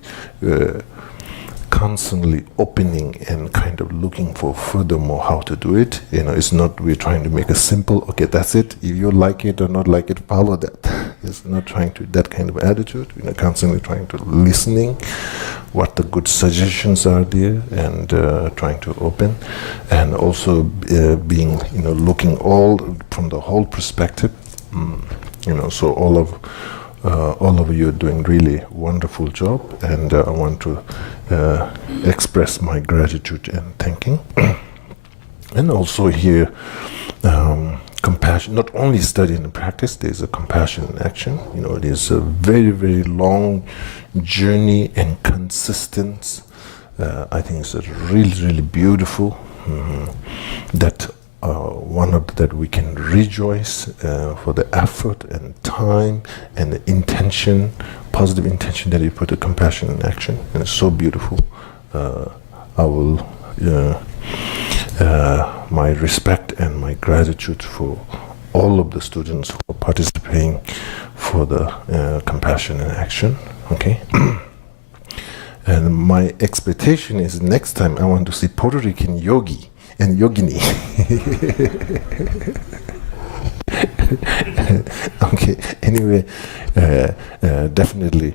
opening and kind of looking for furthermore how to do it. It's not we're trying to make a simple, okay, that's it. If you like it or not like it, follow that. It's not trying to that kind of attitude. Constantly trying to listening what the good suggestions are there, and trying to open, and also being looking all from the whole perspective. So all of you are doing really wonderful job, and I want to express my gratitude and thanking. And also here, compassion, not only study and practice, there's a compassion in action. It is a very, very long journey and consistent. I think it's really, really beautiful that that we can rejoice for the effort and time and the intention, positive intention that you put the compassion in action, and it's so beautiful. I will my respect and my gratitude for all of the students who are participating for the compassion in action. Okay. And my expectation is next time I want to see Puerto Rican yogi and yogini. Okay, anyway, definitely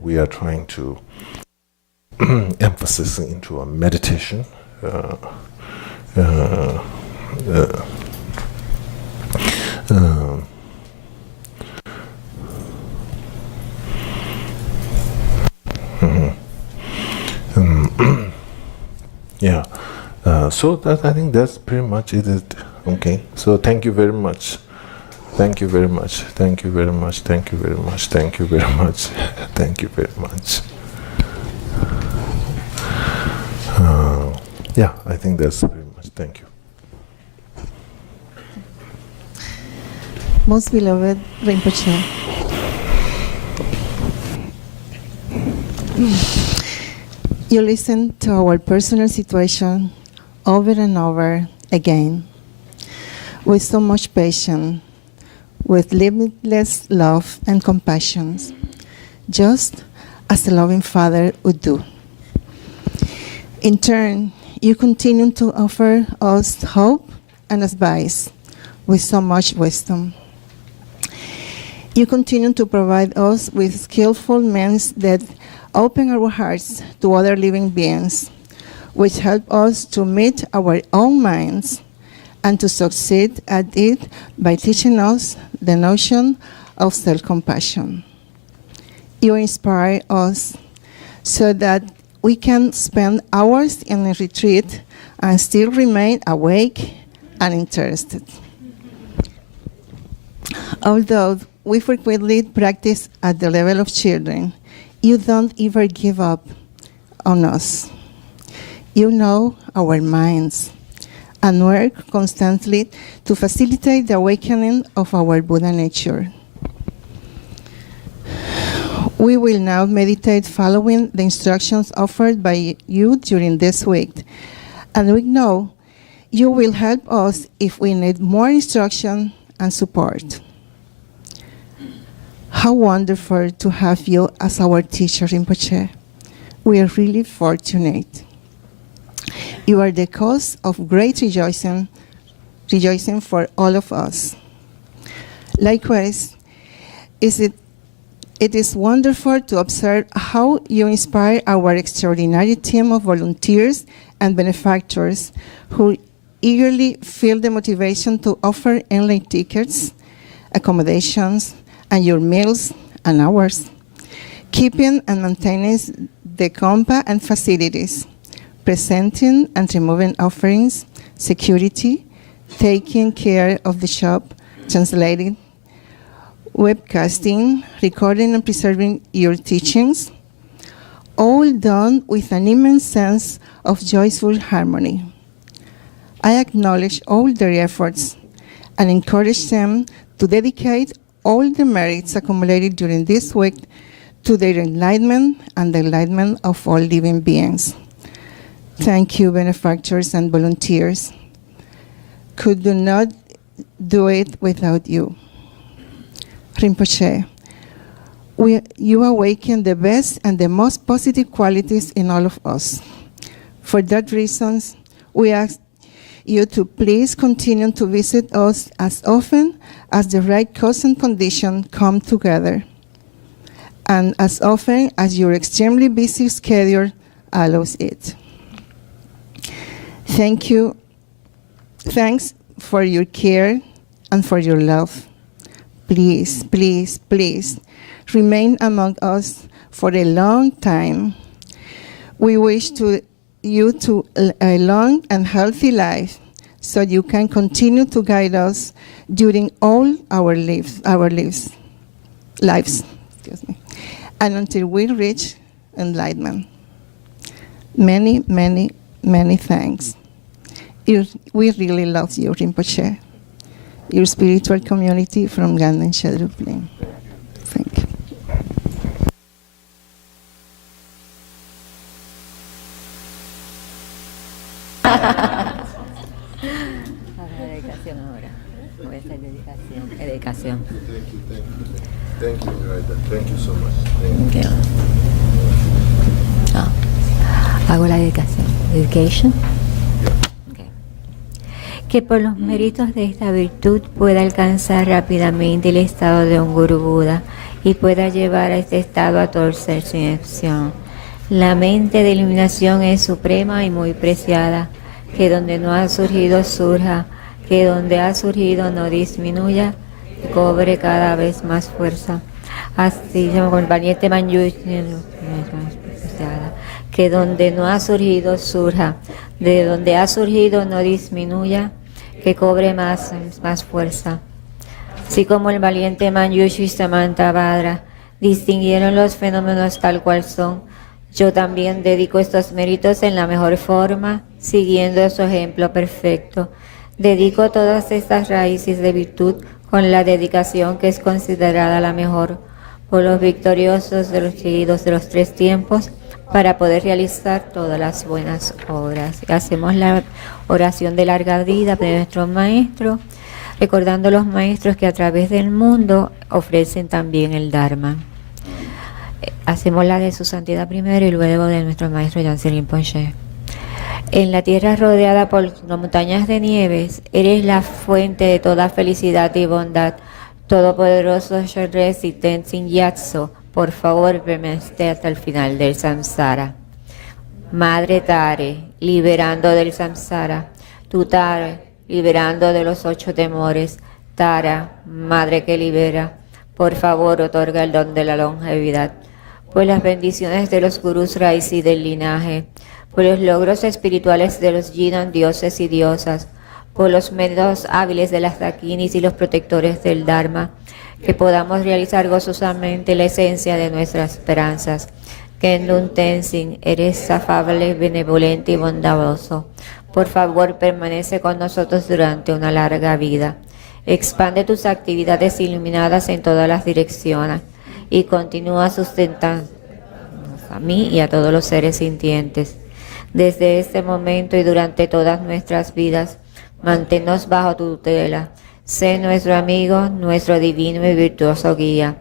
we are trying to emphasis into a meditation. Yeah, so that I think that's pretty much it. Okay, so thank you very much. Thank you very much. Thank you very much. Thank you very much. Thank you very much. Thank you very much. Yeah, I think that's pretty much. Thank you. Most beloved Rinpoche, you listen to our personal situation over and over again with so much patience, with limitless love and compassion, just as a loving father would do. In turn, you continue to offer us hope and advice with so much wisdom. You continue to provide us with skillful means that open our hearts to other living beings, which help us to meet our own minds and to succeed at it by teaching us the notion of self-compassion. You inspire us so that we can spend hours in a retreat and still remain awake and interested. Although we frequently practice at the level of children, you don't ever give up on us. You know our minds and work constantly to facilitate the awakening of our Buddha nature. We will now meditate following the instructions offered by you during this week, and we know you will help us if we need more instruction and support. How wonderful to have you as our teacher, Rinpoche. We are really fortunate. You are the cause of great rejoicing for all of us. Likewise, it is wonderful to observe how you inspire our extraordinary team of volunteers and benefactors who eagerly feel the motivation to offer airline tickets, accommodations, and your meals and ours, keeping and maintaining the compa and facilities, presenting and removing offerings, security, taking care of the shop, translating, webcasting, recording and preserving your teachings, all done with an immense sense of joyful harmony. I acknowledge all their efforts and encourage them to dedicate all the merits accumulated during this week to their enlightenment and the enlightenment of all living beings. Thank you, benefactors and volunteers. Could do not do it without you. Rinpoche, you awaken the best and the most positive qualities in all of us. For that reason, we ask you to please continue to visit us as often as the right cause and condition come together, and as often as your extremely busy schedule allows it. Thank you. Thanks for your care and for your love. Please, please, please remain among us for a long time. We wish you to a long and healthy life so you can continue to guide us during all our lives, and until we reach enlightenment. Many, many, many thanks. We really love you, Rinpoche, your spiritual community from Ganden, Shedrub, Ling. Thank you. Dedicación ahora. Voy a hacer dedicación. Thank you, Raida. Thank you so much. Thank you. So, hago la dedicación. Dedication. Okay. Que por los méritos de esta virtud pueda alcanzar rápidamente el estado de un Guru Buda y pueda llevar a este estado a torcer sin excepción. La mente de iluminación es suprema y muy preciada. Que donde no ha surgido surja, que donde ha surgido no disminuya, que cobre cada vez más fuerza. Así como el valiente Manjushri, que donde no ha surgido surja, de donde ha surgido no disminuya, que cobre más fuerza. Así como el valiente Manjushri y Samantabhadra distinguieron los fenómenos tal cual son, yo también dedico estos méritos en la mejor forma, siguiendo su ejemplo perfecto. Dedico todas estas raíces de virtud con la dedicación que es considerada la mejor por los victoriosos de los seguidos de los tres tiempos para poder realizar todas las buenas obras. Hacemos la oración de larga vida de nuestros maestros, recordando los maestros que a través del mundo ofrecen también el Dharma. Hacemos la de su santidad primero y luego de nuestro maestro Yangsi Rimpoche. En la tierra rodeada por montañas de nieves, eres la fuente de toda felicidad y bondad. Todopoderoso Shedrub y Tenzin Gyatso, por favor permanece hasta el final del samsara. Madre Tare, liberando del samsara. Tu Tare, liberando de los 8 temores. Tara, Madre que libera, por favor otorga el don de la longevidad. Por las bendiciones de los gurús raíz y del linaje, por los logros espirituales de los Jinan, dioses y diosas, por los métodos hábiles de las dakinis y los protectores del Dharma, que podamos realizar gozosamente la esencia de nuestras esperanzas. Kendun Tenzin, eres afable, benevolente y bondadoso. Por favor, permanece con nosotros durante una larga vida. Expande tus actividades iluminadas en todas las direcciones y continúa sustentando a mí y a todos los seres sintientes. Desde este momento y durante todas nuestras vidas, manténnos bajo tu tutela. Sé nuestro amigo, nuestro divino y virtuoso guía.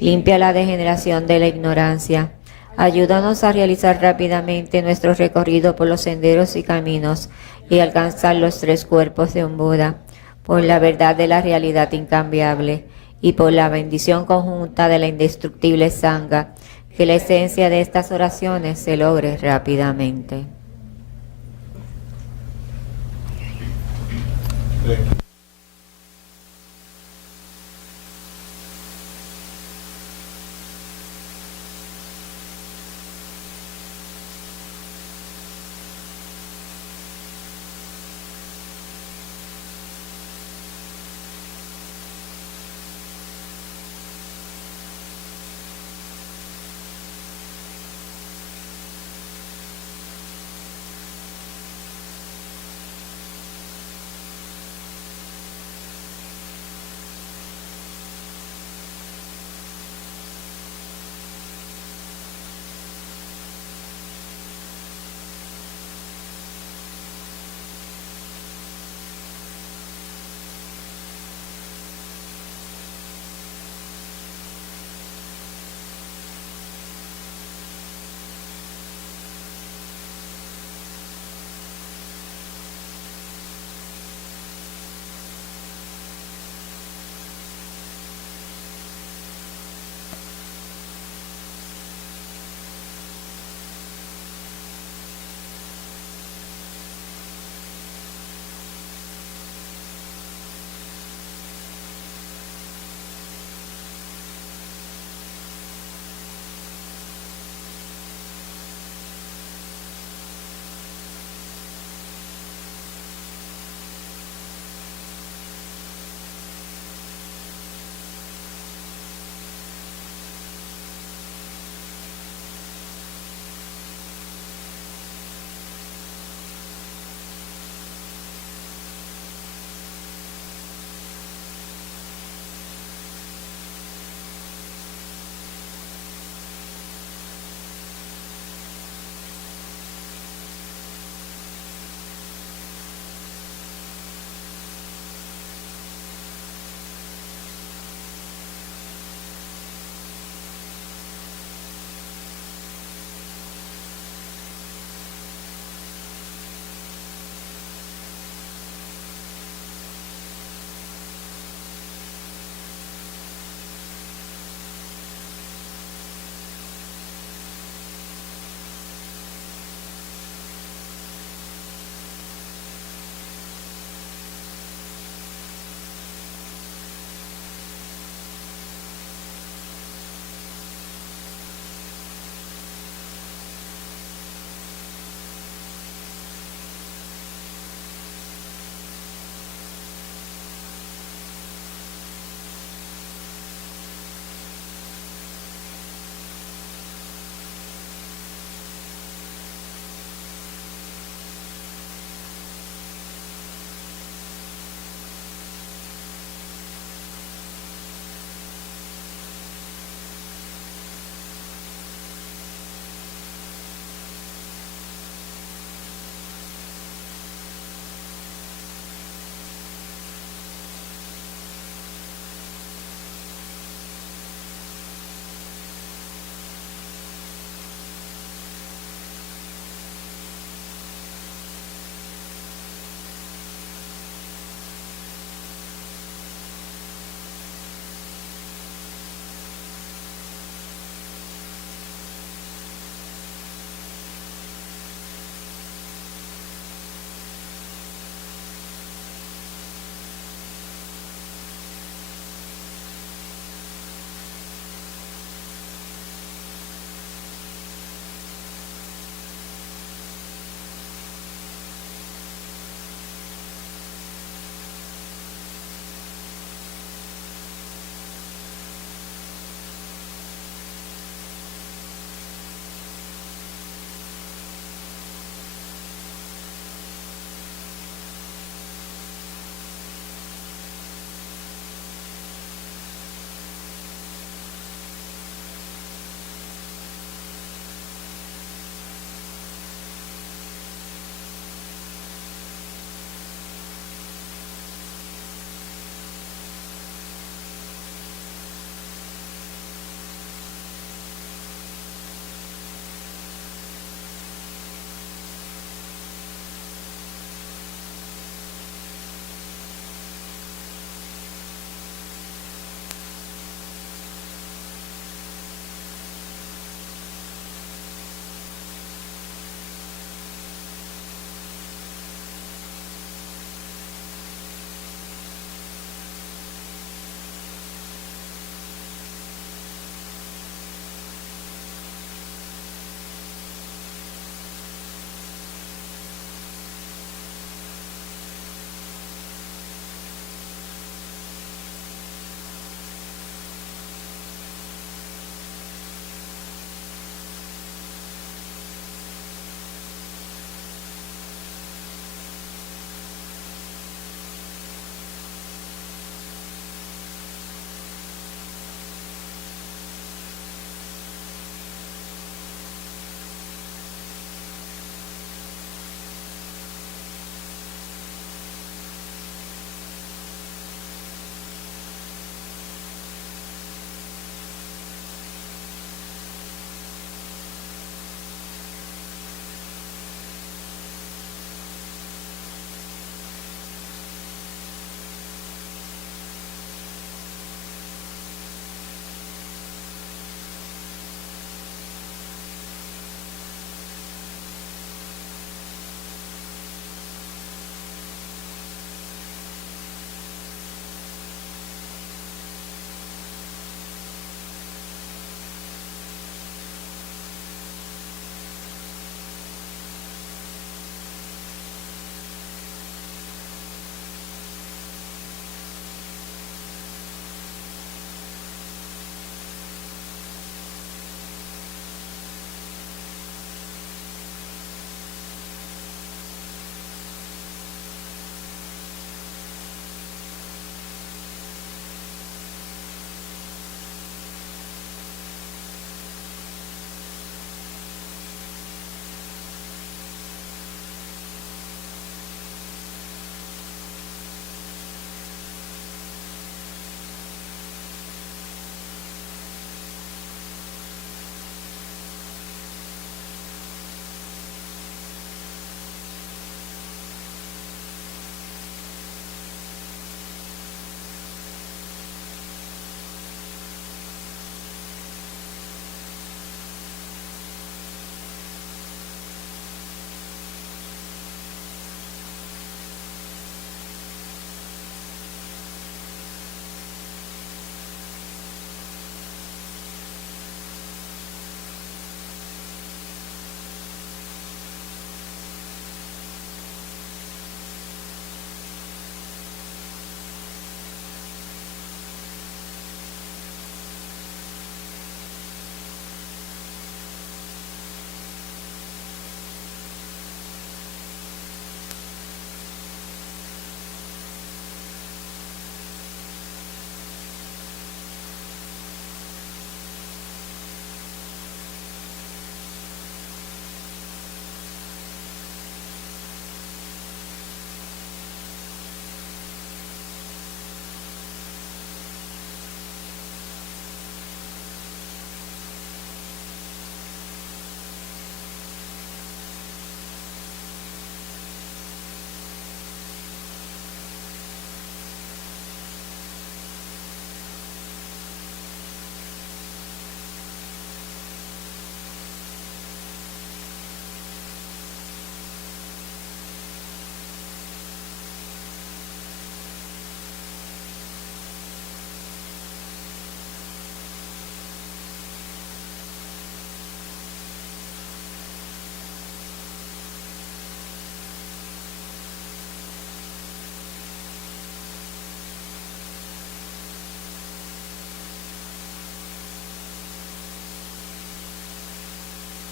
Limpia la degeneración de la ignorancia. Ayúdanos a realizar rápidamente nuestro recorrido por los senderos y caminos y alcanzar los 3 cuerpos de un Buda, por la verdad de la realidad incambiable y por la bendición conjunta de la indestructible Sangha, que la esencia de estas oraciones se logre rápidamente.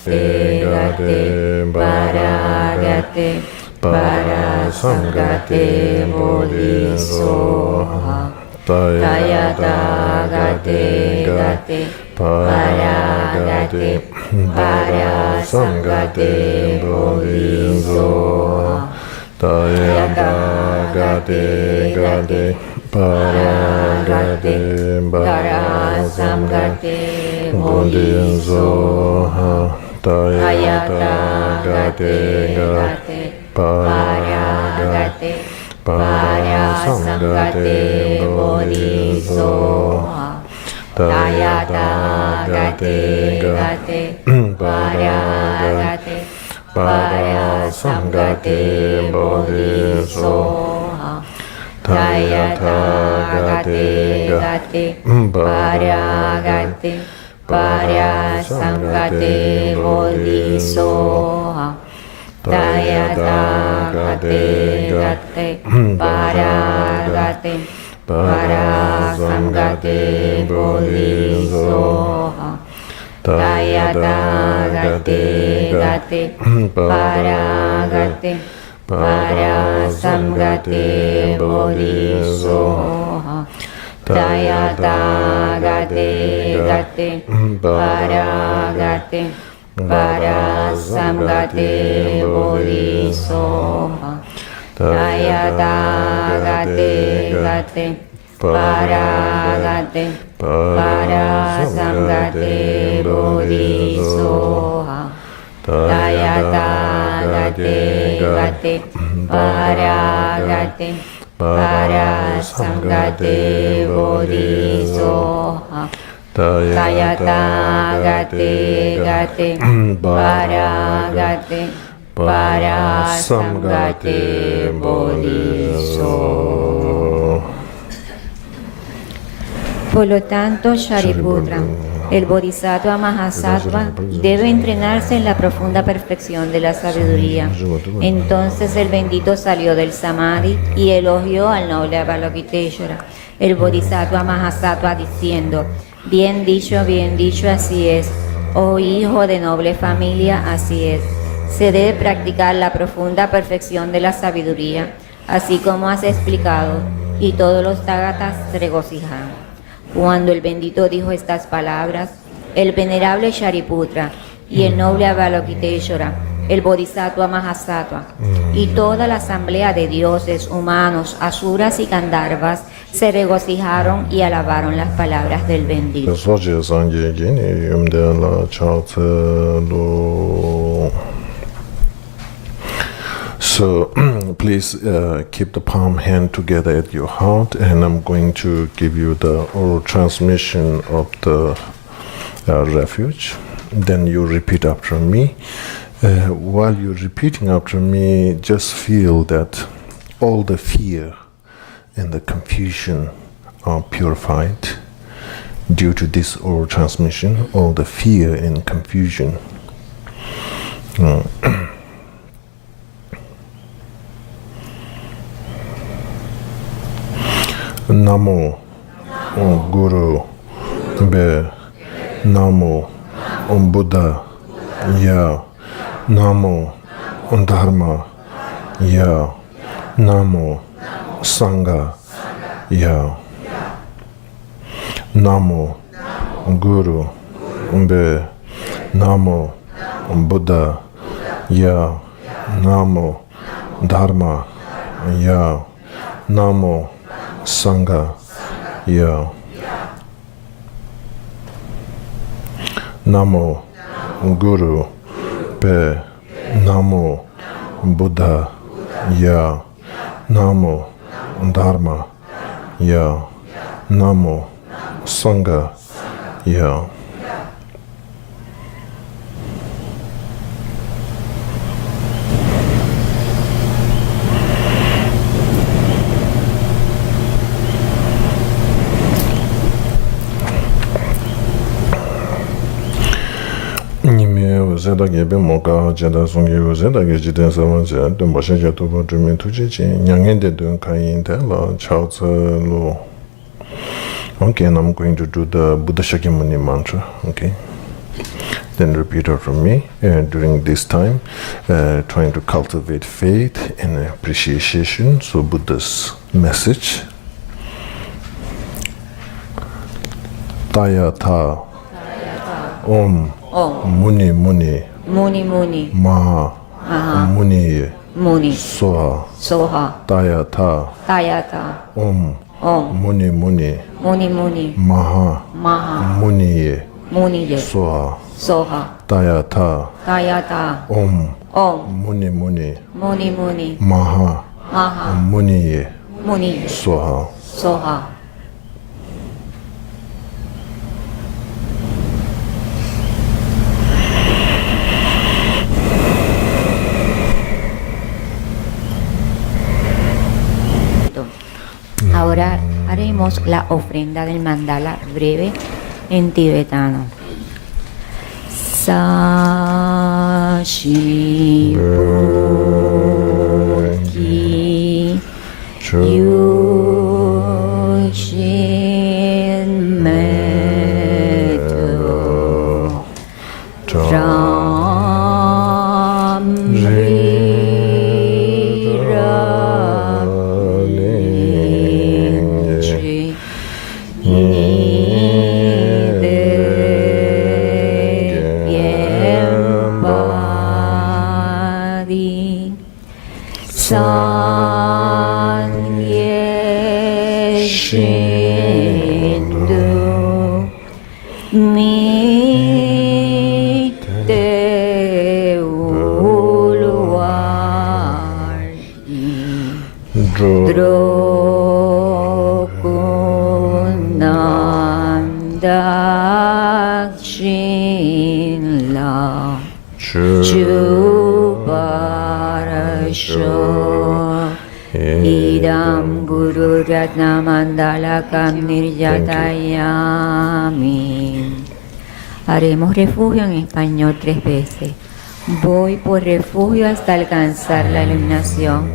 gate paragate parasamgate bodhisoha tayata gate gate paragate parasamgate bodhisoha tayata gate gate paragate parasamgate bodhisoha tayata gate gate paragate parasamgate bodhisoha tayata gate gate paragate parasamgate bodhisoha tayata gate gate paragate parasamgate bodhisoha tayata gate gate paragate parasamgate bodhisoha tayata gate gate paragate parasamgate bodhisoha tayata gate gate paragate parasamgate bodhisoha tayata gate gate paragate parasamgate bodhisoha tayata gate gate paragate parasamgate bodhisoha tayata gate gate paragate parasamgate bodhisoha. Por lo tanto, Shariputra, el Bodhisattva Mahasattva debe entrenarse en la profunda perfección de la sabiduría. Entonces el bendito salió del Samadhi y elogió al noble Avalokiteshvara, el Bodhisattva Mahasattva, diciendo: bien dicho, así es. Oh hijo de noble familia, así es. Se debe practicar la profunda perfección de la sabiduría, así como has explicado, y todos los Tagatas se regocijaron. Cuando el bendito dijo estas palabras, el venerable Shariputra y el noble Avalokiteshvara, el Bodhisattva Mahasattva, y toda la asamblea de dioses, humanos, asuras y gandharvas se regocijaron y alabaron las palabras del bendito. So please keep the palm hand together at your heart, and I'm going to give you the oral transmission of the refuge. Then you repeat after me. While you're repeating after me, just feel that all the fear and the confusion are purified due to this oral transmission. All the fear and confusion. Namo Guru Be Namo Buddha Ya Namo Dharma Ya Namo Sangha Ya Namo Guru Be Namo Buddha Ya Namo Dharma Ya Namo Sangha Ya Namo Guru Be Namo Buddha Ya Namo Dharma Ya Namo Sangha Ya. Zeda gebe moka jeda songi zeda ge jiden sama je de mo shen je to bo de min tu je ji nyang en de dun kan yin de la chao ze lo. Okay, and I'm going to do the Buddha Shakyamuni mantra, okay? Then repeat after me during this time, trying to cultivate faith and appreciation. So Buddha's message. Tayata Om Muni Muni Muni Muni Maha Muni Muni Soha Soha Tayata Tayata Om Om Muni Muni Muni Muni Maha Maha Muni Muni Soha Soha Tayata Tayata Om Om Muni Muni Muni Muni Maha Maha Muni Muni Soha. Soha. Ahora haremos la ofrenda del mandala breve en tibetano. Sashi Buki Yushin Meto Idam Guru Ratna Mandala Kam Nirjatayami. Haremos refugio en español 3 veces. Voy por refugio hasta alcanzar la iluminación,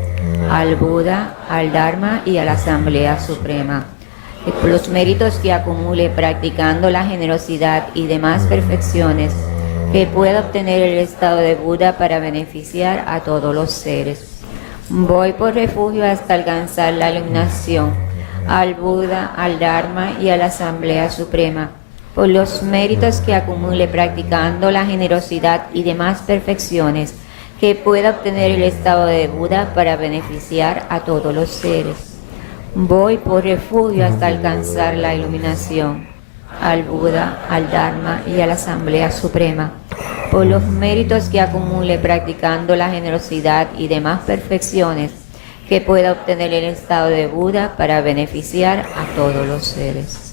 al Buda, al Dharma y a la Asamblea Suprema. Y por los méritos que acumule practicando la generosidad y demás perfecciones, que pueda obtener el estado de Buda para beneficiar a todos los seres. Voy por refugio hasta alcanzar la iluminación, al Buda, al Dharma y a la Asamblea Suprema, por los méritos que acumule practicando la generosidad y demás perfecciones, que pueda obtener el estado de Buda para beneficiar a todos los seres. Voy por refugio hasta alcanzar la iluminación, al Buda, al Dharma y a la Asamblea Suprema, por los méritos que acumule practicando la generosidad y demás perfecciones, que pueda obtener el estado de Buda para beneficiar a todos los seres.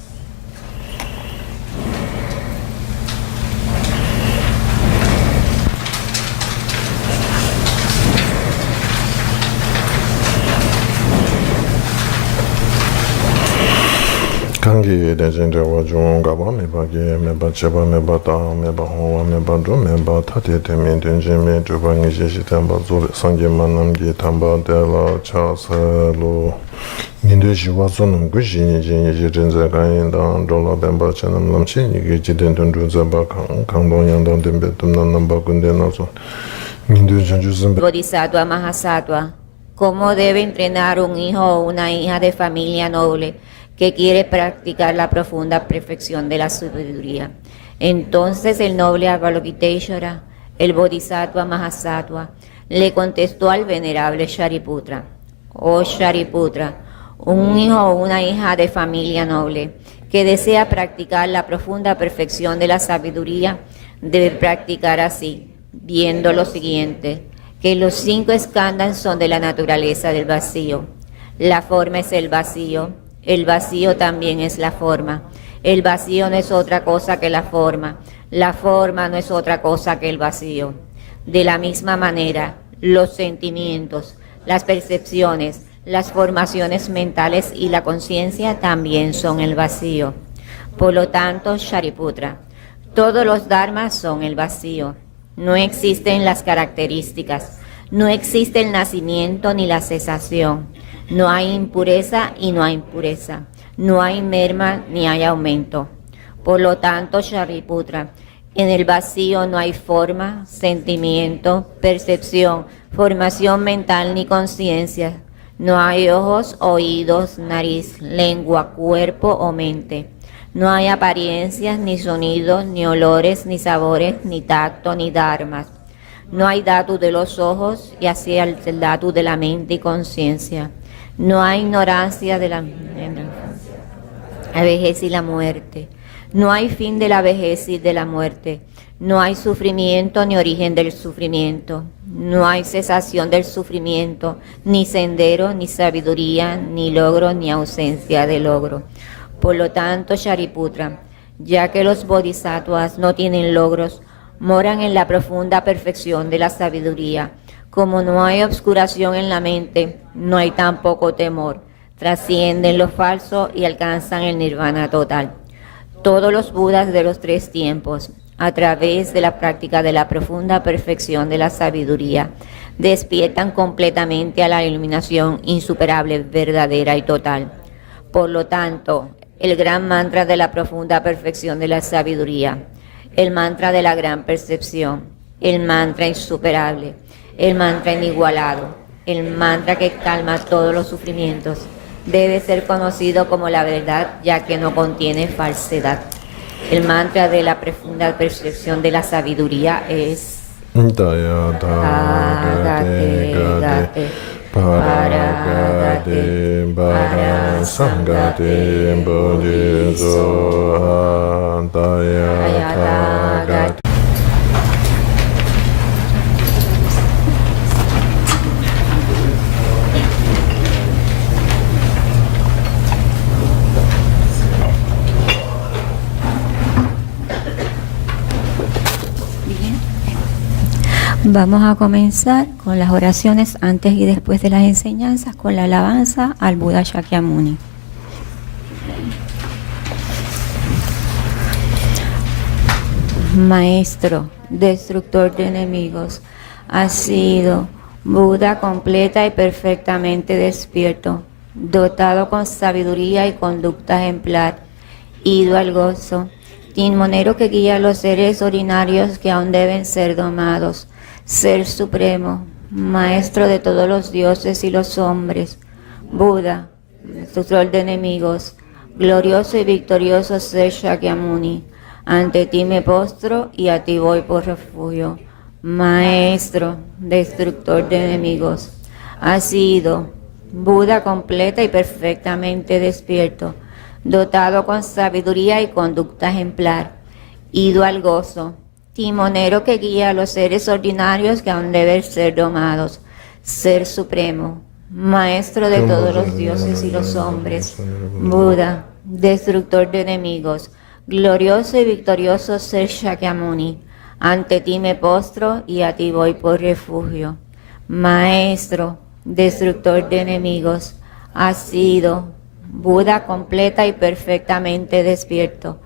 Kangi de Centro Juan Gaba me bagi me bacheba me bata me bahwa me badu me bata te me tenjeme to bangi jeshi tamba zore sangye manam ge tamba de la chasa lo ninde jiwa zonum gu jini jini jirenza kan dan dola bemba chanam lamchi ni ge jiden dun za ba kan don yang dan dembe tum nan ba gunde na so ninde janju zimbe Bodhisattva Mahasattva, ¿cómo debe entrenar un hijo o una hija de familia noble que quiere practicar la profunda perfección de la sabiduría? Entonces el noble Avalokiteshvara, el Bodhisattva Mahasattva, le contestó al venerable Shariputra: oh Shariputra, un hijo o una hija de familia noble que desea practicar la profunda perfección de la sabiduría debe practicar así, viendo lo siguiente, que los 5 skandhas son de la naturaleza del vacío. La forma es el vacío también es la forma. El vacío no es otra cosa que la forma no es otra cosa que el vacío. De la misma manera, los sentimientos, las percepciones, las formaciones mentales y la conciencia también son el vacío. Por lo tanto, Shariputra, todos los dharmas son el vacío. No existen las características, no existe el nacimiento ni la cesación, no hay impureza y no hay impureza, no hay merma ni hay aumento. Por lo tanto, Shariputra, En el vacío no hay forma, sentimiento, percepción, formación mental ni conciencia. No hay ojos, oídos, nariz, lengua, cuerpo o mente. No hay apariencias, ni sonidos, ni olores, ni sabores, ni tacto, ni dharmas. No hay datos de los ojos y así el datos de la mente y conciencia. No hay ignorancia de la vejez y la muerte. No hay fin de la vejez y de la muerte. No hay sufrimiento ni origen del sufrimiento. No hay cesación del sufrimiento, ni sendero, ni sabiduría, ni logro, ni ausencia de logro. Por lo tanto, Shariputra, ya que los bodhisattvas no tienen logros, moran en la profunda perfección de la sabiduría. Como no hay obscuración en la mente, no hay tampoco temor. Trascienden lo falso y alcanzan el nirvana total. Todos los budas de los 3 tiempos, a través de la práctica de la profunda perfección de la sabiduría, despiertan completamente a la iluminación insuperable, verdadera y total. Por lo tanto, el gran mantra de la profunda perfección de la sabiduría, el mantra de la gran percepción, el mantra insuperable, el mantra inigualado, el mantra que calma todos los sufrimientos, debe ser conocido como la verdad, ya que no contiene falsedad. El mantra de la profunda percepción de la sabiduría es Dayatagate Gate Paragate Parasangate Bodhiso Dayatagate. Vamos a comenzar con las oraciones antes y después de las enseñanzas, con la alabanza al Buda Shakyamuni. Maestro, destructor de enemigos, has sido Buda completa y perfectamente despierto, dotado con sabiduría y conducta ejemplar, ido al gozo, timonero que guía a los seres ordinarios que aún deben ser domados, Ser supremo, maestro de todos los dioses y los hombres, Buda, destructor de enemigos, glorioso y victorioso Ser Shakyamuni, ante ti me postro y a ti voy por refugio. Maestro, destructor de enemigos, has sido Buda completa y perfectamente despierto, dotado con sabiduría y conducta ejemplar, ido al gozo, timonero que guía a los seres ordinarios que aún deben ser domados, Ser supremo, maestro de todos los dioses y los hombres, Buda, destructor de enemigos, glorioso y victorioso Ser Shakyamuni, ante ti me postro y a ti voy por refugio. Maestro, destructor de enemigos, has sido Buda completa y perfectamente despierto,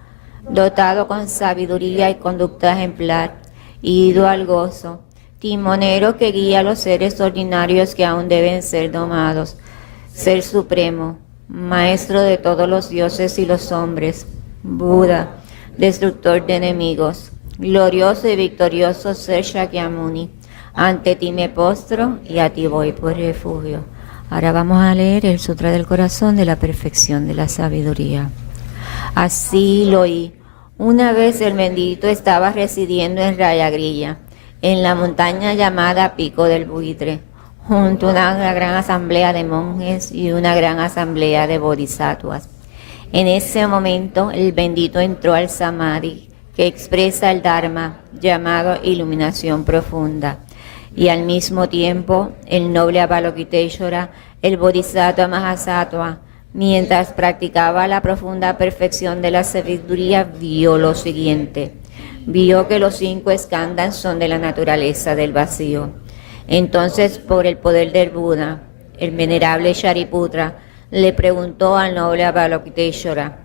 dotado con sabiduría y conducta ejemplar, ido al gozo, timonero que guía a los seres ordinarios que aún deben ser domados, Ser supremo, maestro de todos los dioses y los hombres, Buda, destructor de enemigos, glorioso y victorioso Ser Shakyamuni, ante ti me postro y a ti voy por refugio. Ahora vamos a leer el Sutra del Corazón de la Perfección de la Sabiduría. Así lo oí. Una vez el bendito estaba residiendo en Rayagrilla, en la montaña llamada Pico del Buitre, junto a una gran asamblea de monjes y una gran asamblea de bodhisattvas. En ese momento el bendito entró al Samadhi, que expresa el Dharma, llamado iluminación profunda, y al mismo tiempo el noble Avalokiteshvara, el bodhisattva Mahasattva, mientras practicaba la profunda perfección de la sabiduría, vio lo siguiente. Vio que los 5 skandhas son de la naturaleza del vacío. Entonces, por el poder del Buda, el venerable Shariputra le preguntó al noble Avalokiteshvara: